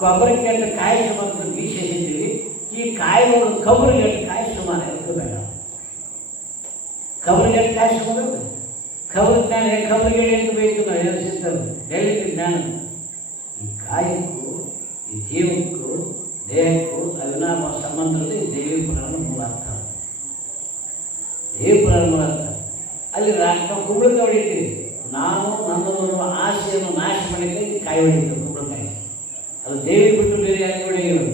ಕೊಬ್ಬರಿ ಕೆಟ್ಟ ಕಾಯಿ ಸುಮಾರು ಬೀಸ ಎಸಿದ್ದೀವಿ. ಈ ಕಾಯಿ ಒಳಗೆ ಕೊಬ್ಬರಿ ಕೆಟ್ಟ ಕಾಯಿ ಸುಮಾರು ಅದಕ್ಕೆ ಬೇಡ. ಕೊಬ್ಬರಿ ಕೆಟ್ಟ ಕಾಯಿ ಸುಮಾರು ಖಬರ್ ಜ್ಞಾನ. ಖಬರಿಗೆ ಎಂದು ಬೇಕು ನಾವು ಹೇಳಿಸಿದ್ದಾರೆ, ಹೇಳಿದ ಜ್ಞಾನ. ಈ ಕಾಯಕ್ಕೂ ಈ ಜೀವಕ್ಕೂ ದೇಹಕ್ಕೂ ಅವಿನಾಭಾವ ಸಂಬಂಧದಲ್ಲಿ ದೇವಿ ಪುರಾಣ ಮೂಲ ಅರ್ಥ. ದೇವಿ ಪುರಾಣ ಮೂಲ ಅರ್ಥ. ಅಲ್ಲಿ ನಾವು ಕುಂಬಳಕಾಯಿ ಹೊಡಿತೀವಿ. ನಾವು ನನ್ನದನ್ನು ಆಸೆಯನ್ನು ನಾಶ ಮಾಡಲಿಕ್ಕೆ ಈ ಕಾಯಿ ಹೊಡಿತೀವಿ, ಕುಂಬಳಕಾಯಿ. ಅದು ದೇವಿ ಬಿಟ್ಟು ಬೇರೆ ಯಾಕೆ ಹೊಡೆಯೋದು?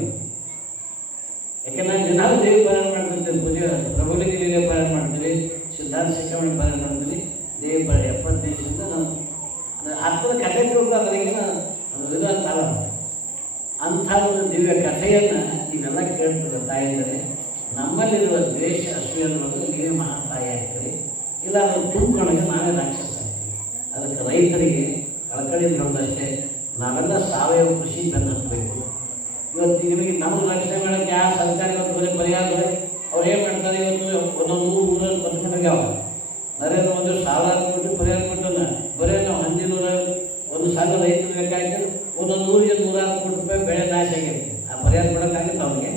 ಯಾಕೆಂದ್ರೆ ನಾನು ದಿನಾಲು ದೇವಿ ಪಾರಾಯಣ ಮಾಡ್ತಿರ್ತೇವೆ. ಪೂಜೆ ಪ್ರಭುಲಿಗೆ ಪಾರಾಯಣ ಮಾಡ್ತೀವಿ, ಸಿದ್ಧಾಂತ ಶಿಕ್ಷಣ ಪಾರಾಯಣ ಮಾಡ್ತೀವಿ. ದೇವಿ ಪಾರ 70 ದಿವಸದಿಂದ ನಾನು ಅರ್ಥದ ಕಥೆ ತಿಳ್ಕೊಳ್ಳೋದ್ರಿಗೆ ಅದು ವಿಧಾನ ಕಾಲ. ಅಂಥ ಒಂದು ದಿವ್ಯ ಕಥೆಯನ್ನು ನೀವೆಲ್ಲ ಕೇಳ್ತದೆ. ತಾಯಿದರೆ ನಮ್ಮಲ್ಲಿರುವ ದ್ವೇಷ ಅಸೂಯೆಯನ್ನು ನೀವೇ ಮಹಾತಾಯಿ ಆಗ್ತೀರಿ, ಇಲ್ಲ ಅದನ್ನು ತುಂಬಿಕೊಂಡಾಗ ನಾವೇ ರಾಕ್ಷಸ ಆಗ್ತೀವಿ. ಅದಕ್ಕೆ ರೈತರಿಗೆ ಕಳಕಳಿಯಿಂದ ಹೇಳೋದಷ್ಟೇ, ನಾವೆಲ್ಲ ಸಾವಯವ ಕೃಷಿ ಬೆನ್ನು ಹತ್ತಬೇಕು. ಇವತ್ತು ನಿಮಗೆ ನಮಗೆ ರಕ್ಷಣೆ ಮಾಡೋಕ್ಕೆ ಯಾವ ಸರ್ಕಾರ ಇವತ್ತು ಬರೀ ಪರಿಹಾರ ಅವ್ರು ಏನು ಮಾಡ್ತಾರೆ? ಇವತ್ತು ಒಂದೊಂದು ಊರಲ್ಲಿ ಬದುಕೊಂಡಾಗ ನರೇಂದ್ರ ಮೋದಿ 1000 ಕೋಟಿ ಪರಿಹಾರ ಕೊಟ್ಟನ. ಬರೀ ನಾವು ಹಂದಿನೂರ ಒಂದು ಸಣ್ಣ ರೈತರು ಬೇಕಾಯ್ತು, ಒಂದೊಂದು ಊರಿಗೆ 106 ಕೋಟಿ ರೂಪಾಯಿ ಬೆಳೆ ನಾಶ ಆಗೈತೆ. ಆ ಪರಿಹಾರ ಕೊಡೋಕ್ಕಾಗುತ್ತೆ ಅವ್ರಿಗೆ?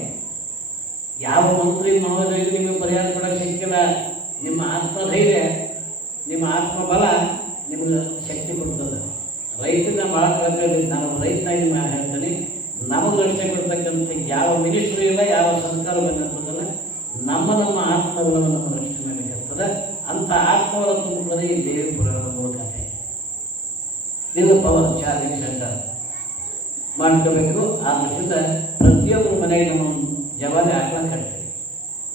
ಯಾವ ಮಂತ್ರಿ ಮಹೋದಯರು ನಿಮಗೆ ಪರಿಹಾರ ಕೊಡೋಕ್ಕೆ ಸಿಕ್ಕಿಲ್ಲ. ನಿಮ್ಮ ಆತ್ಮಧೈರ್ಯ, ನಿಮ್ಮ ಆತ್ಮಬಲ ನಿಮ್ಗೆ ಶಕ್ತಿ ಕೊಡ್ತದೆ. ರೈತನ ಭಾಳ ಕಳ್ಕೊಳ್ಳಿ. ನಾನು ರೈತನಾಗಿ ನಿಮಗೆ ಹೇಳ್ತೀನಿ, ನಮಗೆ ರಕ್ಷಣೆ ಕೊಡ್ತಕ್ಕಂಥ ಯಾವ ಮಿನಿಸ್ಟ್ರು ಇಲ್ಲ, ಯಾವ ಸರ್ಕಾರ ಬಂದಿರ್ತದಲ್ಲ, ನಮ್ಮ ಆತ್ಮಬಲವನ್ನು ನಮ್ಮ ರಕ್ಷಣೆ ಮಾಡಬೇಕಾಗ್ತದೆ. ಅಂಥ ಆತ್ಮಬಲ ತುಂಬಿಕೊಳ್ಳೋದೇ ಈ ದೇವಿ ಪುರಾಣದ ಮೂಲಕ ಇದು ಪವರ್ ಚಾರ್ಜಿಂಗ್ ಸೆಂಟರ್ ಮಾಡ್ಕೋಬೇಕು. ಆ ದೃಷ್ಟಿಯಿಂದ ಪ್ರತಿಯೊಬ್ಬರ ಮನೆಗೆ ನಮ್ಮ ಜವಾರಿ ಹಾಕ್ಲಾ ಕಟ್ತೀವಿ.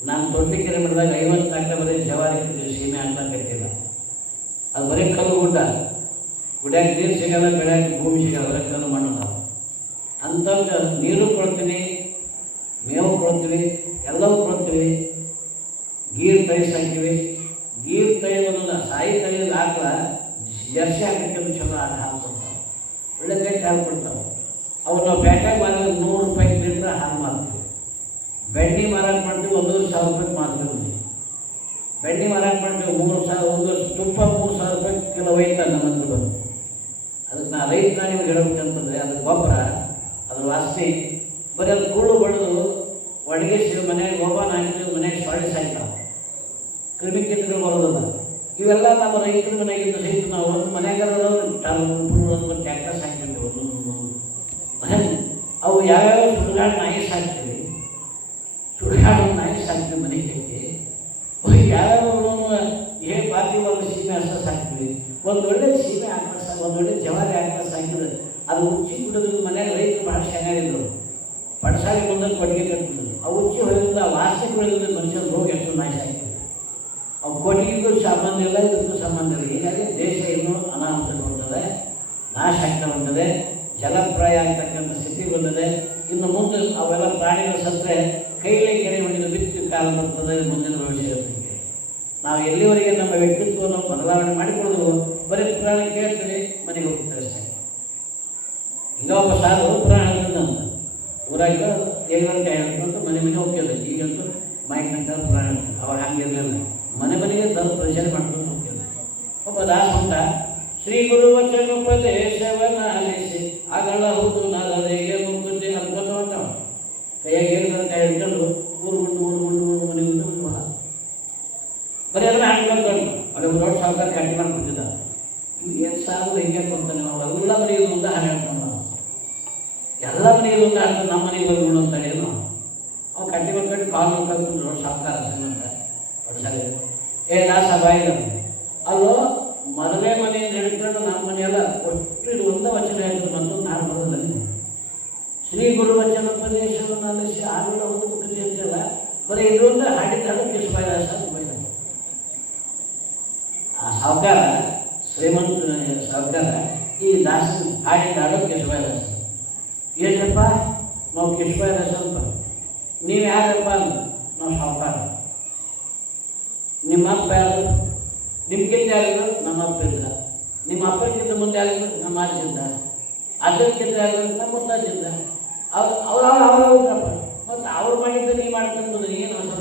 ನಾನು ದೊಡ್ಡಕೆರೆ ಮಾಡಿದಾಗ 50 ಹಾಕ್ಲ ಬರೀ ಜವಾರಿ ಸೀಮೆ ಹಾಕ್ಲಾ ಕಟ್ಟಿಲ್ಲ. ಅದು ಬರೀ ಕಲ್ಲು ಗುಡ್ಡ, ಗುಡ್ಯಾಕೆ ನೀರು ಸಿಗಲ್ಲ, ಬೆಳೆಯಾಕೆ ಭೂಮಿ ಸಿಗಲ್ಲ, ಬರೀ ಕಲ್ಲು ಮಣ್ಣು ನಾವು. ಅಂಥವ್ರಿಗೆ ನೀರು ಕೊಡ್ತೀವಿ, ಮೇವು ಕೊಡ್ತೀವಿ, ಎಲ್ಲವೂ ಕೊಡ್ತೀವಿ. ಗೀರ್ ತಳಿ ಸಾಕ್ತೀವಿ. ಗೀರ್ ತೈಲನ್ನು ಸಾಯಿ ತೈಲಿಗೆ ಹಾಕ್ಲ ಜರ್ಸಿ ಹಾಕಕ್ಕೆ ಚಲೋ ಹಾಲು ಕೊಡ್ತಾವೆ, ಒಳ್ಳೆ ಗಟ್ಟಿ ಹಾಲು ಕೊಡ್ತಾವೆ. ಅವು ನಾವು ಬ್ಯಾಟ್ಯಾಗ ಮಾರಿದ್ರೆ 100 ರೂಪಾಯಿ ಲೀಟ್ರ್ ಹಾಲು ಮಾರ್ತೀವಿ. ಬೆಣ್ಣೆ ಮಾರಾಟ ಮಾಡ್ತೀವಿ, 1,000 ರೂಪಾಯಿಗೆ ಮಾರ್ತೀವಿ. ಬೆಣ್ಣೆ ಮಾರಾಟ ಮಾಡ್ತೀವಿ 3,000, ಒಂದು ತುಪ್ಪ 3,000 ರೂಪಾಯಿ ಕಿಲೋ ಒಯ್ತಾರೆ ನಮ್ಮ ಹತ್ರ ಬಂದು. ಅದಕ್ಕೆ ನಾನು ರೈತ ನಿಮ್ಗೆ ಹೇಳ್ಬೇಕಂತಂದರೆ ಅದ್ರ ಗೊಬ್ಬರ, ಅದ್ರ ವಾಸನೆ, ಬರೀ ಅದು ಕೂಳು ಹೊಡೆದು ಒಣಗಿಸಿ ಮನೆಗೆ ಗೋಬಾನ ಹಾಕಿದ್ರೆ ಮನೆಗೆ ಸೊಳ್ಳೆ ಸಾಯ್ತಾವ, ಕ್ರಿಮಿಕೀಟಗಳು ಬರೋದಲ್ಲ. ಇವೆಲ್ಲ ನಮ್ಮ ರೈತರ ಮನೆಗಿಂತ ಸಹಿತ ನಾವು ಒಂದು ಮನೆಗಾರ ಟ್ಯಾಕ್ಟರ್ಸ್ ಹಾಕಿರ್ತೀವಿ ಒಂದೊಂದು. ಅವು ಯಾವ್ಯಾವ ಸುಡುಗಾಡು ನಾಯಿ ಸಾಕ್ತೀವಿ, ಸುಡುಗಾಡು ನಾಯಿ ಸಾಕ್ತೀವಿ ಮನೆಗೆ. ಯಾವ್ಯಾವ ಏನು ಬಾಕಿ ಒಂದು ಸೀಮೆ ಹಸ ಸಾಕ್ತೀವಿ, ಒಂದು ಒಳ್ಳೆ ಸೀಮೆ ಆಕಳ ಒಂದು ಒಳ್ಳೆ ಜವಾರಿ ಆಕಳ ಸಾಕಿದ್ರೆ ಅದು ಉಚ್ಚಿ ಬಿಡೋದ್ರಿಂದ ಮನೆಯಾಗ ರೈತರು ಭಾಳ ಚೆನ್ನಾಗಿದ್ರು. ಪಡಸಾಲಿ ಮುಂದೆ ಕೊಟ್ಟಿಗೆ ಕಟ್ಟಿದ್ರು. ಆ ಉಚ್ಚಿ ಹೊಡೆದ್ರಿಂದ ಆ ವಾಸನೆ ಬೆಳೆದ್ರೆ ಮನುಷ್ಯನ ರೋಗ ಎಷ್ಟು ನಾಶ ಆಗ್ತದೆ. ಅವು ಕೊಟ್ಟಿಗೆಗೂ ಸಂಬಂಧ ಇಲ್ಲ, ಇದಕ್ಕೂ ಸಂಬಂಧ ಇಲ್ಲ. ಹೀಗಾಗಿ ದೇಶ ಇನ್ನೂ ಅನಾಹುತಗೊಂಡಿದೆ, ನಾಶ ಆಗ್ತಾ ಬಂದಿದೆ, ಜಲಪ್ರಾಯ ಆಗ್ತಕ್ಕಂಥ ಸ್ಥಿತಿ ಬಂದಿದೆ. ಇನ್ನು ಮುಂದೆ ಅವೆಲ್ಲ ಪ್ರಾಣಿಗಳು ಸತ್ತರೆ ಕೈಲೇ ಕೆರೆ ಹೊಡೆದು ಬಿತ್ತು ಕಾಲ ಬರ್ತದೆ ಮುಂದಿನ ಭವಿಷ್ಯಕ್ಕೆ. ನಾವು ಎಲ್ಲಿವರೆಗೆ ನಮ್ಮ ವ್ಯಕ್ತಿತ್ವವನ್ನು ಬದಲಾವಣೆ ಮಾಡಿಕೊಳ್ಳೋದು, ಬರೀ ಪುರಾಣ ಕೇಳ್ತೀವಿ ಮನೆಗೆ ಹೋಗ್ತಾರೆ ಅಷ್ಟೇ. ಈಗ ಒಬ್ಬ ಸಾರು ಪುರಾಣ ಅಂತ ಊರಾಗ ಏಗಂತ ಹೇಳ್ಕೊಂಡು ಮನೆ ಮನೆ ಹೋಗ್ತಿಲ್ಲ. ಈಗಂತೂ ಮೈಕ್ ನಂತರ ಪುರಾಣ ಅವಾಗ ಹಂಗಿರಲಿಲ್ಲ, ಮನೆ ಮನೆಗೆ ತಂದು ಪ್ರಚಾರ ಮಾಡ್ಕೊಂಡು ಹೋಗ್ತಿಲ್ಲ. ಒಬ್ಬ ದಾಸ ಅಂತ ಶ್ರೀ ಗುರು ವಚನೋಪದೇಶವನ್ನಾಲಿಸಿ ಅಗಳಹುದು ನರರಿಗೆ ಮುಕ್ಕುತ್ತಿ ಅನ್ಕೊಂತ ಹೊಂಟವ. ಕೈಯಾಗ ಏಗಂತ ಹೇಳ್ಕೊಂಡು ಊರು ಮನೆ ಬರೀ ಅದನ್ನ ಹಾಕ್ಕೊಂಡು ಅವ್ರಿಗೆ ದೊಡ್ಡ ಸಾವುಕಾರ ಕಟ್ಟಿ ಮಾಡ್ಕೊತಿದ್ದ. ಈಗ ಏನು ಸಾರು ಹಿಂಗೆ ಕೊಡ್ತಾನೆ, ನಾವು ಎಲ್ಲ ಮನೆಗೆ ಮುಂದೆ ಹಾಗೆ ಹೇಳ್ಕೊಂಡು ಎಲ್ಲ ಮನೆಗೆ ಮುಂದೆ ಹಾಕ್ತಾರೆ. ನಮ್ಮ ಮನೆಗೆ ಬರ್ಬೋದು ಅಂತ ಏನು ಅವು ಕಟ್ಟಿ ಮಾಡ್ಕೊಂಡು ಕಾಲು ಮಾಡ್ಕೊಂಡು ದೊಡ್ಡ ಸಾವುಕಾರ ಅಂತ ಹೊಡ್ಸಲಿ ದಾಸ ಬಾಯಿಲ್ಲ. ಅಲ್ಲೋ ಮದುವೆ ಮನೆಯಿಂದ ಹಿಡ್ಕೊಂಡು ನಮ್ಮ ಮನೆಯೆಲ್ಲ ಒಟ್ಟು ಇದು ಒಂದೇ ವಚನ ಹೇಳ್ತಾರೆ, ಮತ್ತೊಂದು ಹಾಡು ಬರೋದಲ್ಲಿ ಶ್ರೀ ಗುರು ವಚನೋಪದೇಶವನ್ನು ಆಲಿಸಿ ಆಡುವ ಒಂದು ಕೃತಿ ಅಂತೆಲ್ಲ ಬರೀ ಇದೊಂದು ಹಾಡಿದ ಹಾಡು ಕಿಸ್ಬಾಯಿದಾಸ ಬೈದ. ಆ ಸಾವುಕಾರ ಶ್ರೀಮಂತ ಸಾವುಕಾರ ಈ ದಾಸ ಹಾಡಿದ ಹಾಡು ಕಿಸ್ಬಾಯಿದಾಸ. ಏನಪ್ಪ ನಾವು ಕಿಸ್ಬಾಯಿದಾಸ ಅಂತ, ನೀವು ಯಾರಪ್ಪ ಅಂತ, ನಾವು ಸಾವುಕಾರ. ನಿಮ್ಮ ಅಪ್ಪ ಯಾರು? ನಿಮ್ಗಿಂತ ಯಾರಿದ್ರು? ನಮ್ಮ ಅಪ್ಪ ಇದ್ದ. ನಿಮ್ಮ ಅಪ್ಪಕ್ಕಿಂತ ಮುಂದೆ ಯಾರಿದ್ರು? ನಮ್ಮ ಅಜ್ಜಿದ್ದ. ಅಜ್ಜಕ್ಕಿಂತ ಯಾರಿದ್ರು? ನಮ್ಮ ಮುತ್ತಾಜಿದ್ದ. ಅವ್ರಪ್ಪ ಮತ್ತು ಅವ್ರು ಮಾಡಿದ್ದು ನೀವು ಮಾಡ್ಕೊಂಡು ಏನು ಹೊಸ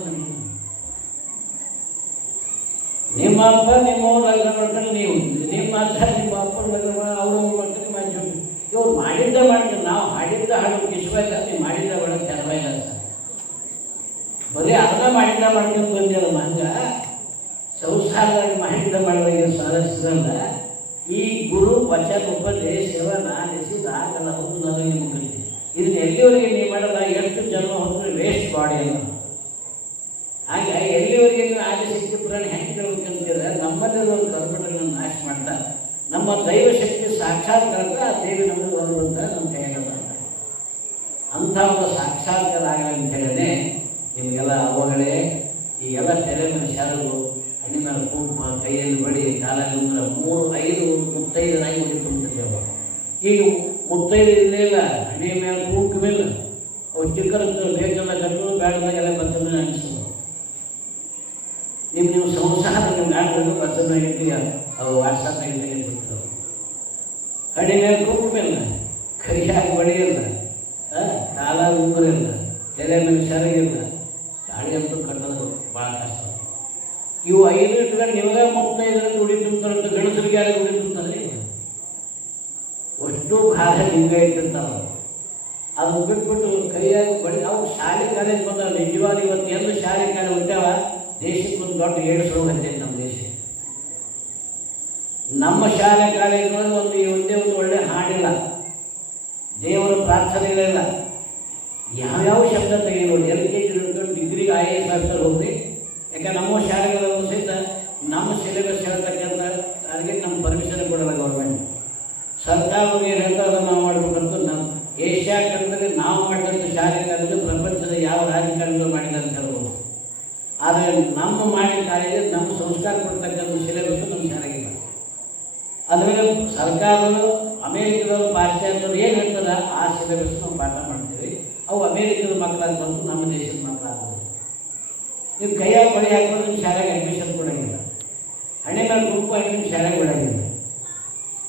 ನಿಮ್ಮ ಅಪ್ಪ ನಿಮ್ಮವ್ರು ಲಗ್ನ ಮಾಡ್ಕೊಂಡು ನೀವು, ನಿಮ್ಮ ಅಜ್ಜ ನಿಮ್ಮ ಅಪ್ಪನ ಲಗ್ನ ಮಾಡಿ ಅವರು ಮಾಡ್ಕೊಂಡು ಮಾಡಿ ಇವ್ರು ಮಾಡಿದ್ದ ಮಾಡ್ಕೊಂಡು ನಾವು ಹಾಡಿದ್ದ ಹಾಡು ಕಿಸ್ಬಾಯಿಲ್ಲ, ನೀವು ಮಾಡಿದ್ದ ಬೇಡ ಚೆನ್ನಬಾಯಿಲ್ಲ ಸರ್. ಬರೀ ಅದನ್ನ ಮಾಡಿದ್ದ ಮಾಡ್ಕೊಂಡು ಬಂದಿರಮ್ಮ. ಹಂಗ ಸಂಸಾರದಲ್ಲಿ ಮಾಡಿದ್ದ ಮಾಡುವಾಗ ಸಾಧಿಸಿದ್ರಲ್ಲ ಈ ಗುರು ವಚನ ಉಪದೇಶವನ್ನಾಲಿಸಿದಾಗಲ್ಲ ಹೌದು ನನಗೆ ಮುಗಿದು. ಇದನ್ನ ಎಲ್ಲಿವರೆಗೆ ನೀವು ಮಾಡಲ್ಲ, ಎಷ್ಟು ಜನ್ಮ ಹೋದ್ರೆ ವೇಸ್ಟ್ ಬಾಡಿ ಅಲ್ಲ. ಹಾಗೆ ಎಲ್ಲಿವರೆಗೆ ನೀವು ಆದಿಶಕ್ತಿ ಪುರಾಣ ಹೆಂಗೆ ಕೇಳ್ಬೇಕಂತೀರ, ನಮ್ಮಲ್ಲಿರುವ ಕರ್ಮಗಳನ್ನು ನಾಶ ಮಾಡ್ತಾ ನಮ್ಮ ದೈವ ಶಕ್ತಿ ಸಾಕ್ಷಾತ್ಕಾರ ಆ ದೇವಿ ನಮಗೆ ಬರುವಂತ ನಮ್ಮ ಕೈಯಾಗಲ್ಲ. ಅಂಥ ಒಂದು ಸಾಕ್ಷಾತ್ಕಾರ ಆಗಲಿ ಅಂತ ಹೇಳೇ ನಿಮಗೆಲ್ಲ ಅವುಗಳೇ ಈಗೆಲ್ಲ ತೆರೆ ಮೇಲೆ ಶಾಲೆಗಳು ಹಣ್ಣಿ ಮೇಲೆ ಕುಂಕುಮ ಕೈಯಲ್ಲಿ ಬಡಿ ಕಾಲಲ್ಲಿ ಅಂದ್ರೆ 3-5 ಮುತ್ತೈದರಾಗಿ ಹೊಡಿತುಂಬಿಟ್ಟಿದ್ದೇವೆ. ಈಗ ಮುತ್ತೈದು ಇಲ್ಲ, ಹಣ್ಣಿ ಮೇಲೆ ಕುಂಕುಮ ಇಲ್ಲ, ಅವು ಚಿಕ್ಕರಂತ ಬೇಕೆಲ್ಲ ಕಟ್ಟಲು ಬೇಡದಾಗೆಲ್ಲ ಬಚ್ಚನ್ನ ಅನಿಸೋದು. ನಿಮ್ಮ ಸಂಸಾರ ನಿಮ್ಮ ನಾಟಗಳು ಬಚ್ಚನ್ನ ಇದ್ದೀಯ ಅವು ವಾಟ್ಸಪ್ನಾಗ ತೆಗೆದುಬಿಡ್ತವೆ. ಹಣ್ಣಿ ಮೇಲೆ ಕುಂಕುಮ ಇಲ್ಲ, ಕರಿಯಾಗಿ ಬಡಿಯಿಲ್ಲ, ಕಾಲ ಉಂಗುರಿಲ್ಲ, ತೆರೆ ಮೇಲೆ ಸೆರಗಿಲ್ಲ, ಗಾಡಿ ಅಂತೂ ಕಟ್ಟೋದು ಭಾಳ ಕಷ್ಟ. ಇವು 5 ಇಟ್ಕೊಂಡು ನಿಮಗೆ 35 ಗುಡಿ ತುಂಬ್ತಾರಂತ, ಗಣಸರಿಗೆ ಯಾರು ಗುಡಿ ತುಂಬ್ತಾರೆ? ಅಷ್ಟು ಭಾಳ ನಿಮ್ಗೆ ಇಟ್ಟಿರ್ತಾವೆ. ಅದು ಬಿಟ್ಬಿಟ್ಟು ಕೈಯಾಗಿ ಬಡಿ ಅವು ಶಾಲೆ ಕಾಲೇಜ್ ಬಂದಾವ. ನಿಜವಾದ ಇವತ್ತು ಎಂದು ಶಾಲೆ ಕಾಲೇಜ್ ಹೊಂಟ್ಯಾವ, ದೇಶಕ್ಕೆ ಒಂದು ದೊಡ್ಡ ಏಳಿಸಲು ಹತ್ತೈತೆ ನಮ್ಮ ದೇಶ. ನಮ್ಮ ಶಾಲೆ ಕಾಲೇಜುಗಳಲ್ಲಿ ಒಂದೇ ಒಂದು ಒಳ್ಳೆ ಹಾಡಿಲ್ಲ, ದೇವರ ಪ್ರಾರ್ಥನೆಗಳಿಲ್ಲ. ಯಾವ್ಯಾವ ಶಬ್ದ ತೆಗಿ ನೋಡಿ, LKG ಹಿಡ್ಕೊಂಡು ಡಿಗ್ರಿಗೆ IAS ಆಫೀಸರ್ ಹೋಗ್ರಿ. ಯಾಕೆ ನಮ್ಮ ಶಾಲೆಗಳನ್ನು ಸಹಿತ ನಮ್ಮ ಸಿಲೆಬಸ್ ಹೇಳ್ತಕ್ಕಂಥ ಅದಕ್ಕೆ ನಮ್ಮ ಪರ್ಮಿಷನ್ ಕೊಡಲ್ಲ ಗೌರ್ಮೆಂಟ್. ಸರ್ಕಾರವಾಗಿ ಏನು ಹೇಳ್ತಾರೆ ನಾವು ಮಾಡಬೇಕಂತ ನಮ್ಮ ಏಷ್ಯಾ ಖಂಡದಲ್ಲಿ ನಾವು ಮಾಡಿದಂಥ ಶಾಲೆ ಕಾಲೇಜು ಪ್ರಪಂಚದ ಯಾವ ರಾಜಕಾರಣಗಳು ಮಾಡಿದೆ ಅಂತ ಹೇಳ್ಬೋದು. ಆದರೆ ನಮ್ಮ ಮಾಡಿದ ಕಾಲೇಜು ನಮ್ಮ ಸಂಸ್ಕಾರ ಕೊಡ್ತಕ್ಕಂಥ ಸಿಲೆಬಸ್ಸು ನಮ್ಮ ಶಾಲೆಗಿಲ್ಲ. ಅದ್ಮೇಲೆ ಸರ್ಕಾರಗಳು ಅಮೇರಿಕದವರು ಪಾಶ್ಚಾತ್ಯರು ಏನು ಹೇಳ್ತಾರೆ ಆ ಸಿಲೆಬಸ್ ನಾವು ಪಾಠ ಮಾಡ್ತೀವಿ. ಅವು ಅಮೇರಿಕದ ಮಕ್ಕಳಾಗಿ ಬಂದು ನಮ್ಮ ದೇಶದ ಮಕ್ಕಳಾಗ್ಬೋದು. ನೀವು ಕೈಯಾಗ ಬಳಿ ಹಾಕೊಂಡು ನಿಮ್ಮ ಶಾಲೆಗೆ ಅಡ್ಮಿಷನ್ ಕೊಡೋಂಗಿಲ್ಲ, ಹಣೆ ಮೇಲೆ ಗುಂಪು ಹಾಕಿ ನಿಮ್ಮ ಶಾಲೆಗೆ ಬಿಡೋಂಗಿಲ್ಲ,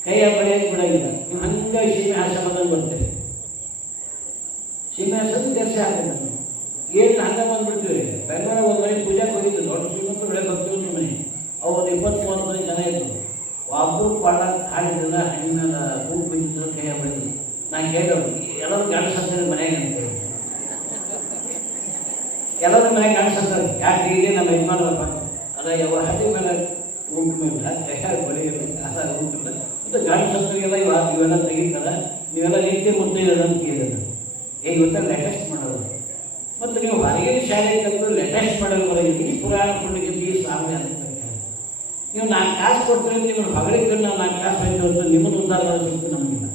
ಕೈಯಾಗ ಬಳಿಯಾಗಿ ಬಿಡೋಂಗಿಲ್ಲ. ನೀವು ಹಂಗೆ ಸೀಮೆ ಹಾಸ ಬಂದಂಗೆ ಬರ್ತೀರಿ. ಸೀಮೆ ಹಾಸದ ಕೆಲಸ ಹಾಕಿಲ್ಲ, ಏನು ಹಂಗೆ ಬಂದುಬಿಡ್ತೀವಿ. ಬೆಂಗಳೂರಾಗ ಒಂದು ಮನೆ ಪೂಜೆಗೆ ಹೋಗಿದ್ದು, ದೊಡ್ಡ ಶ್ರೀಮಂತ ಬೆಳೆ ಬರ್ತೀವಿ ಮನೆ. ಅವು 20-30 ಜನ ಇತ್ತು. ಒಬ್ಬರು ಕೊಳ್ಳ ಹಾಡಿದ್ದಿಲ್ಲ, ಹಣ್ಣಿನ ಹೂವು ಬಿದ್ದಿದ್ರು, ಕೈಯಾಗ ಬೆಳೆದಿಲ್ಲ. ನಾನು ಕೇಳೋರು ಎಲ್ಲರೂ ಗಂಡಸ ಅಂತಾರೆ ಮನೆಯಾಗ ಅಂತೇಳಿ. ಎಲ್ಲರ ಮನೆಗೆ ಕಾಣಿಸ್ತಾರೆ. ಯಾಕೆ ಹೀಗೆ ನಮ್ಮ ಯಜಮಾನರಪ್ಪ ಅದ ಯಾವ ಹತ್ತಿ ಮೇಲೆ ಉಂಟಿಲ್ಲ ಬಳಿಯಿಲ್ಲ ಆಧಾರ ಉಂಟಿಲ್ಲ ಮತ್ತು ಕಾಣಿಸೋರಿಗೆಲ್ಲ ಇವೆಲ್ಲ ತೆಗಿತಾರೆ. ನೀವೆಲ್ಲ ನೀತಿ ಮುದ್ದೆಲ್ಲ ಕೇಳಿದ ಹೇಗೆ ಗೊತ್ತಾ ಲೇಟೆಸ್ಟ್ ಮಾಡೋದು. ಮತ್ತು ನೀವು ಹೊರಗಿನ ಶಾಲೆ ಕಲಿತು ಲೇಟೆಸ್ಟ್ ಮಾಡೋದು ಬರೋದು ಈ ಪುರಾಣ ಪುಣ್ಯಕ್ಕೆ ಈ ಸಾಮ್ಯ ಅಂತ ನೀವು 4 ಕಾಸು ಕೊಡ್ತೀರಿ. ನೀವು ಹೊಗಳಿಗೆ ನಾವು 4 ಕಾಸು ಹೋಯ್ತು ಅಂತ ನಿಮ್ಮನ್ನು ಉದ್ಧಾರ ಮಾಡೋದು ನಮಗಿಲ್ಲ.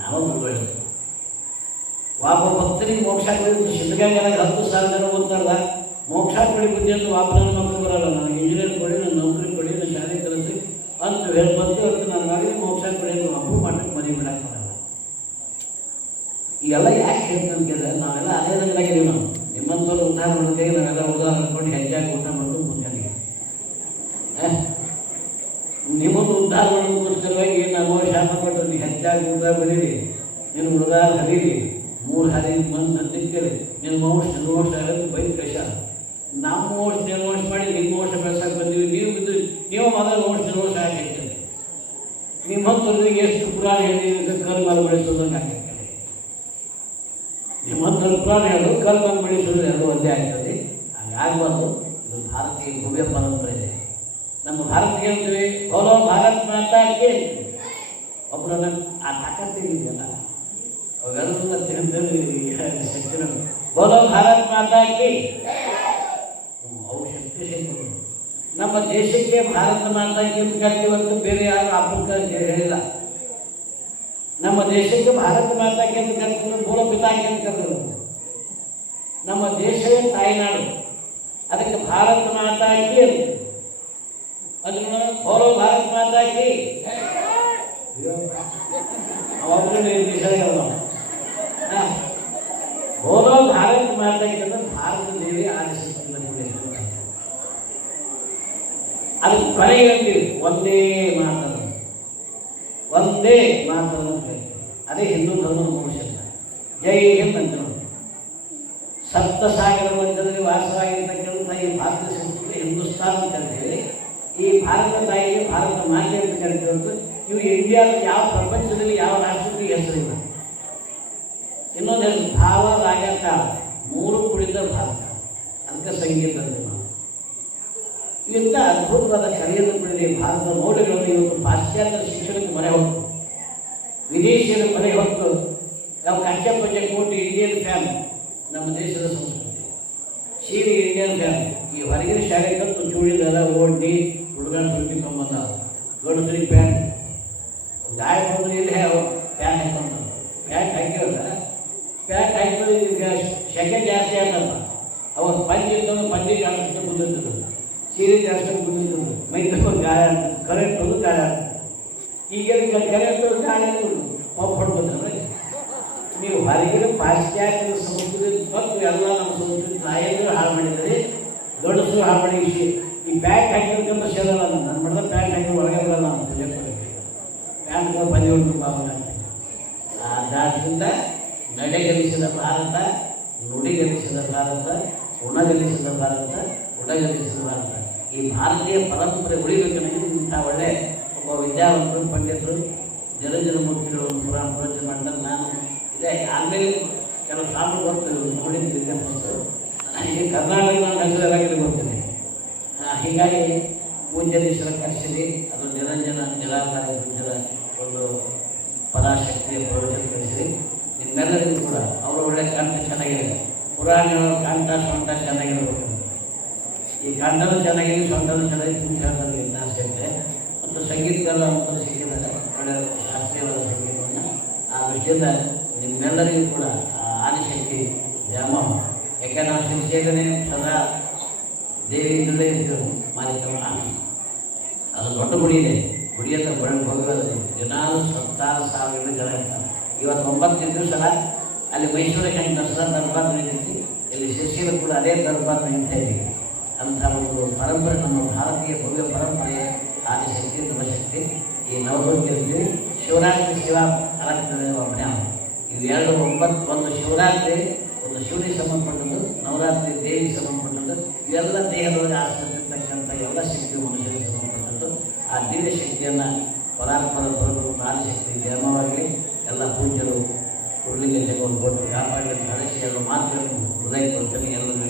ನಾವು ಮುಂದುವರೆದು ಒಬ್ಬ ಭಕ್ತರಿಗೆ ಮೋಕ್ಷ ಕೊಡಿದ್ದು ಸಿದ್ಧಗಂಗೆಲ್ಲ 10,000 ಜನ ಓದ್ತಾರಲ್ಲ. ಮೋಕ್ಷ ಕೊಡಿ ಬುದ್ಧಿ ಅಂತ ವಾಪನ ಮಕ್ಕಳು ಬರೋಲ್ಲ. ನನಗೆ ಇಂಜಿನಿಯರ್ ಕೊಡಿ, ನನ್ನ ನೌಕರಿ ಕೊಡಿ, ನನ್ನ ಶಾಲೆ ಕಲಿಸಿ ಅಂತ ಹೇಳ್ಬಂತು ಅಂತ ನನ್ನ ಮಗನಿಗೆ ಮೋಕ್ಷ ಕೊಡಿ ಅಂತ ಒಬ್ಬರು ಮಾಡಕ್ಕೆ ಮನೆ ಬಿಡಕ್ಕೆ ಬರಲ್ಲ. ಈಗೆಲ್ಲ ಯಾಕೆ ಹೇಳ್ತಾನೆ ಕೇಳಿದ್ರೆ ನಾವೆಲ್ಲ ಅದೇ ನಗರಾಗಿದ್ದೀವಿ. ನಾವು ನಿಮ್ಮಂಥವ್ರು ಉದ್ಧಾರ ಮಾಡೋದೇ ನಾವೆಲ್ಲ ಉದಾಹರಣೆ ಅಂದ್ಕೊಂಡು ಹೆಜ್ಜಾಗಿ ಊಟ ಮಾಡೋದು ಮುಂಜಾನೆ ನಿಮ್ಮನ್ನು ಉದ್ಧಾರ ಮಾಡೋದಕ್ಕೋಸ್ಕರವಾಗಿ ನಾವು ಶಾಪ ಕೊಟ್ಟು ನೀವು ಹೆಚ್ಚಾಗಿ ಊಟ ಬೆಳೀರಿ, ನೀನು ಉದಾರ ಹರೀರಿ, 3 ಹರಿ ಬಂದು ನಂದಿಕ್ಕೇಳಿ ನಿನ್ನ ಮೋಶ ನಿರ್ಮೋಶ ಆಗೋದು ಬೈ ಕಷ. ನಮ್ಮ ಮೋಶ ನಿರ್ಮೋಶ ಮಾಡಿ ನಿಮ್ಮ ಮೋಶ ಬೆಳೆಸಕ್ಕೆ ಬಂದೀವಿ. ನೀವು ಮೊದಲು ಮೋಶ ನಿರ್ಮೋಶ ಆಗಿರ್ತೀರಿ. ನಿಮ್ಮಂಥವ್ರಿಗೆ ಎಷ್ಟು ಪುರಾಣ ಹೇಳಿದ್ರೆ ಕಲ್ಮಾಲ್ ಬೆಳೆಸೋದನ್ನು ಹಾಕಿರ್ತೀರಿ. ನಿಮ್ಮಂಥವ್ರು ಪುರಾಣ ಹೇಳೋದು ಕಲ್ಮಾಲ್ ಬೆಳೆಸೋದು ಎಲ್ಲರೂ ಒಂದೇ ಆಗ್ತದೆ. ಹಾಗಾಗಬಾರ್ದು. ಇದು ಭಾರತೀಯ ಭವ್ಯ ಪರಂಪರೆ ಇದೆ. ನಮ್ಮ ಭಾರತಕ್ಕೆ ಹೇಳ್ತೀವಿ ಬೋಲೋ ಭಾರತ್ ಮಾತಾಕ್ಕೆ. ಒಬ್ಬರನ್ನ ಆ ತಾಕತ್ತಿದೆಯಲ್ಲ ಅವೆಲ್ಲ ಶಕ್ತಿ ಬೋಲೋ ಭಾರತ್ ಮಾತಾಕ್ಕೆ ಅವು ಶಕ್ತಿ ಶಕ್ತಿ. ನಮ್ಮ ದೇಶಕ್ಕೆ ಭಾರತ ಮಾತಾಕ್ಕೆ ಅಂತ ಕರಿತೀವಂತೂ ಬೇರೆ ಯಾರು ಆಫ್ರಿಕಾ ಹೇಳಿಲ್ಲ. ನಮ್ಮ ದೇಶಕ್ಕೆ ಭಾರತ ಮಾತಾಕ್ಕೆ ಅಂತ ಕರಿತೀವಿ, ಬೋಲೋ ಪಿತಾಕ್ಕೆ ಅಂತ ಕರೆದ್ರು. ನಮ್ಮ ದೇಶವೇ ತಾಯ್ನಾಡು, ಅದಕ್ಕೆ ಭಾರತ ಮಾತಾಕ್ಕೆ ಅಂತ. ಅದನ್ನ ಬೋಲೋ ಭಾರತ್ ಮಾತಾಕ್ಕೆ ಬೋಲೋ ಭಾರತ್ ಮಾತಾಕ್ಕೆ ಅಂತ ಭಾರತ ದೇವಿ ಆರಿಸಿದ ಅದಕ್ಕೆ ಕೊನೆ ಹೇಳ್ತೀವಿ ಒಂದೇ ಮಾತನ್ನು, ಒಂದೇ ಮಾತನ್ನು ಹೇಳ್ತೀವಿ. ಅದೇ ಹಿಂದೂ ಧರ್ಮದ ಮೋಕ್ಷ. ಜೈ ಹಿಂದ್ ಅಂತ ನೋಡಿ. ಸಪ್ತಸಾಗರ ಮಧ್ಯದಲ್ಲಿ ವಾಸವಾಗಿರ್ತಕ್ಕಂಥ ಈ ಭಾರತ ಸಂಸ್ಕೃತಿ ಹಿಂದೂಸ್ತಾನ ಅಂತ ಹೇಳ್ತೀವಿ. ಈ ಭಾರತ ತಾಯಿಗೆ ಭಾರತ ಮಾತೆ ಅಂತ ಕರಿತೀವಂತ. ಇವು ಇಂಡಿಯಾದ ಯಾವ ಪ್ರಪಂಚದಲ್ಲಿ ಯಾವ ರಾಷ್ಟ್ರಕ್ಕೆ ಹೆಸರಿಲ್ಲ. ಇನ್ನೊಂದು ಹೇಳಿ ಭಾವ ರಾಗ ಕಾಲ 3 ಕುಡಿದ ಭಾರತ ಅಂತ ಸಂಗೀತ ನಾವು ಇವಂತ ಅದ್ಭುತವಾದ ಕಲಿಯನ್ನು ಪಡೆದ ಭಾರತದ ಮೌಲ್ಯಗಳನ್ನು ಇವತ್ತು ಪಾಶ್ಚಾತ್ಯ ಶಿಕ್ಷಣಕ್ಕೆ ಮನೆ ಹೊತ್ತು, ವಿದೇಶಿಯರ ಮನೆ ಹೊತ್ತು ನಾವು ಕಚ್ಚ ಪಂಚ ಕೋಟಿ ಇಂಡಿಯನ್ ಫ್ಯಾನ್ ನಮ್ಮ ದೇಶದ ಸಂಸ್ಕೃತಿ. ಸೀರೆ ಇಂಡಿಯನ್ ಫ್ಯಾನ್. ಈ ಹೊರಗಿನ ಶಾಲೆ ಕತ್ತು ಚೂಡಿದಾರ ಓಡ್ಡಿ ಹುಡುಗನ ಸುಟ್ಟಿ ತೊಗೊಂಬಂದ ಗಂಡಸರಿಗೆ ಪ್ಯಾಂಟ್ ಗಾಯ ಬಂದ್ರೆ ಇಲ್ಲಿ ಪ್ಯಾಂಟ್ ಹಾಕೊಂಡು ಪ್ಯಾಂಟ್ ಹಾಕಿರಲ್ಲ. ಪ್ಯಾಂಟ್ ಹಾಕಿದ್ರೆ ಈಗ ಶೆಕೆ ಜಾಸ್ತಿ ಆಗಲ್ಲ. ಅವಾಗ ಪಂಚಿ ಇರ್ತದೆ, ಪಂಚಿ ಜಾಸ್ತಿ ಬಂದಿರ್ತದೆ, ಸೀರೆ ಜಾಸ್ತಿ ಬಂದಿರ್ತದೆ, ಮೈ ತುಂಬ ಗಾಯ ಆಗ್ತದೆ, ಕರೆಂಟ್ ಬಂದು ಗಾಯ ಆಗ್ತದೆ. ಈಗ ಕರೆಂಟ್ ಗಾಯ ಪಂಪ್ ಹೊಡ್ಬೋದ್ರೆ ನೀವು ಹೊರಗಿನ ಪಾಶ್ಚಾತ್ಯದ ಸಂಸ್ಕೃತಿ ಮತ್ತು ಎಲ್ಲ ನಮ್ಮ ಸಂಸ್ಕೃತಿ ನಾಯಕರು ಹಾಳು ಮಾಡಿದರೆ, ಗಂಡಸರು ಹಾಳು ಮಾಡಿ ಈ ಪ್ಯಾಂಟ್ ಹಾಕಿರ್ಕಂತ ಸೇರಲ್ಲ. ನಾನು ಮಾಡಿದ ಪ್ಯಾಂಟ್ ಹಾಕಿ ಹೊರಗೆ ಬರಲ್ಲ. ನಾನು ಪೂಜೆ ಪ್ಯಾಂಟ್ ಪಂಜೆ ಹೊಡ್ಕೊಂಡು ಭಾವನೆ ಆದ್ದರಿಂದ ನಡೆಗಲಿಸಿದ ಭಾರತ, ನುಡಿಗಲಿಸಿದ ಭಾರತ, ಗುಣಗಲಿಸಿದ ಭಾರತ, ಗುಣಗಲಿಸಿದ ಭಾರತ. ಈ ಭಾರತೀಯ ಪರಂಪರೆ ಉಳಿಬೇಕಂದ್ರೆ ಇಂಥ ಒಳ್ಳೆ ಒಬ್ಬ ವಿದ್ಯಾವಂತರು, ಪಂಡಿತರು, ನಿರಂಜನ ಮೂರ್ತಿಗಳು ಒಂದು ಪುರಾಣ ಪ್ರವಚನ ಮಾಡ್ತಾರೆ. ನಾನು ಇದೇ ಆಮೇಲೆ ಕೆಲವು ಸಾಲು ಬರ್ತೀವಿ ನೋಡಿದ್ದೆ ಪುಸ್ತಕ. ಈ ಕರ್ನಾಟಕ ನಾನು ಹೆಸರಾಗಿ ಬರ್ತೀನಿ. ಹೀಗಾಗಿ ಪೂಜ್ಯದೀಶ್ವರ ಕರ್ಸಿರಿ ಅದು ನಿರಂಜನ ನಿರಾಕಾರ ಪೂಜ್ಯರ ಒಂದು ಪರಾಶಕ್ತಿಯ ಪ್ರವಚನ ಕಳಿಸಿರಿ. ನಿಮ್ಮೆಲ್ಲರಿಗೂ ಕೂಡ ಅವರು ಒಳ್ಳೆ ಕಂಠ ಚೆನ್ನಾಗಿದೆ. ಪುರಾಣ ಕಂಠ ಸೊಂಟ ಚೆನ್ನಾಗಿರ್ಬೇಕು. ಈ ಕಂಠನೂ ಚೆನ್ನಾಗಿದೆ, ಸೊಂಟನೂ ಚೆನ್ನಾಗಿ ತುಂಬಿದ್ರೆ ಆಸಕ್ತಿ. ಮತ್ತು ಸಂಗೀತಗಾರ ಅಂತ ಸಿಕ್ಕಿದ್ದಾರೆ, ಒಳ್ಳೆ ಶಾಸ್ತ್ರೀಯವಾದ ಸಂಗೀತವನ್ನು. ಆ ವಿಷಯದ ನಿಮ್ಮೆಲ್ಲರಿಗೂ ಕೂಡ ಆದಿಶಕ್ತಿ ವ್ಯಾಮೋಹ. ಯಾಕೆಂದ್ರೆ ನಾವು ಶಿವಸೇನೆ ಸದಾ ದೇವಿಯಿಂದಲೇ ಇರ್ತೇವೆ. ಮಾಲಿಕಮ್ಮ ಅದು ದೊಡ್ಡ ಗುಡಿ ಇದೆ. ಗುಡಿಯನ್ನು ಹೋಗೋದು ದಿನಾಲು 16,000 ಜನ ಇರ್ತಾರೆ. ಇವತ್ತು 9 ದಿವಸ ಅಲ್ಲಿ ಮೈಸೂರಿಗೆ ಹೆಂಗೆ ದಸರಾ ದರ್ಬಾರ್ ನಡೀತೈತಿ, ಇಲ್ಲಿ ಶಿಷ್ಯರು ಕೂಡ ಅದೇ ದರ್ಬಾರ್ ನಡೀತಾ ಇದ್ದೀವಿ. ಅಂಥ ಒಂದು ಪರಂಪರೆ ನಮ್ಮ ಭಾರತೀಯ ಭವ್ಯ ಪರಂಪರೆ. ಆದಿಶಕ್ತಿ ನವಶಕ್ತಿ. ಈ ನವದುರ್ಗ ಶಿವರಾತ್ರಿ ಶಿವ ಆಗ್ತದೆ ಒಬ್ಬನೇ. ಇವು 2 9 ಒಂದು ಶಿವರಾತ್ರಿ, ಒಂದು ಶಿವನಿಗೆ ಸಂಬಂಧಪಟ್ಟದ್ದು, ನವರಾತ್ರಿ ದೇವಿಗೆ ಸಂಬಂಧಪಟ್ಟದ್ದು. ಇವೆಲ್ಲ ದೇಹದೊಳಗೆ ಆಸ್ತಿರ್ತಕ್ಕಂಥ ಎಲ್ಲ ಶಕ್ತಿ ಮನುಷ್ಯರಿಗೆ ಸಂಬಂಧಪಟ್ಟದ್ದು. ಆ ದಿವ್ಯ ಶಕ್ತಿಯನ್ನು ಪರಾತ್ಪರ ಬರಲು ಆದಿಶಕ್ತಿ ಧರ್ಮವಾಗಿ ಎಲ್ಲ ಪೂಜ್ಯರು ಕುರುಲಿಗೆ ಜಗವನ್ನು ಕೊಟ್ಟು ಕಾಪಾಡಲಿಕ್ಕೆ ನಡೆಸಿ 2 ಮಾತುಗಳನ್ನು ಹೃದಯ ಕೊಡ್ತೀನಿ. ಎಲ್ಲರೂ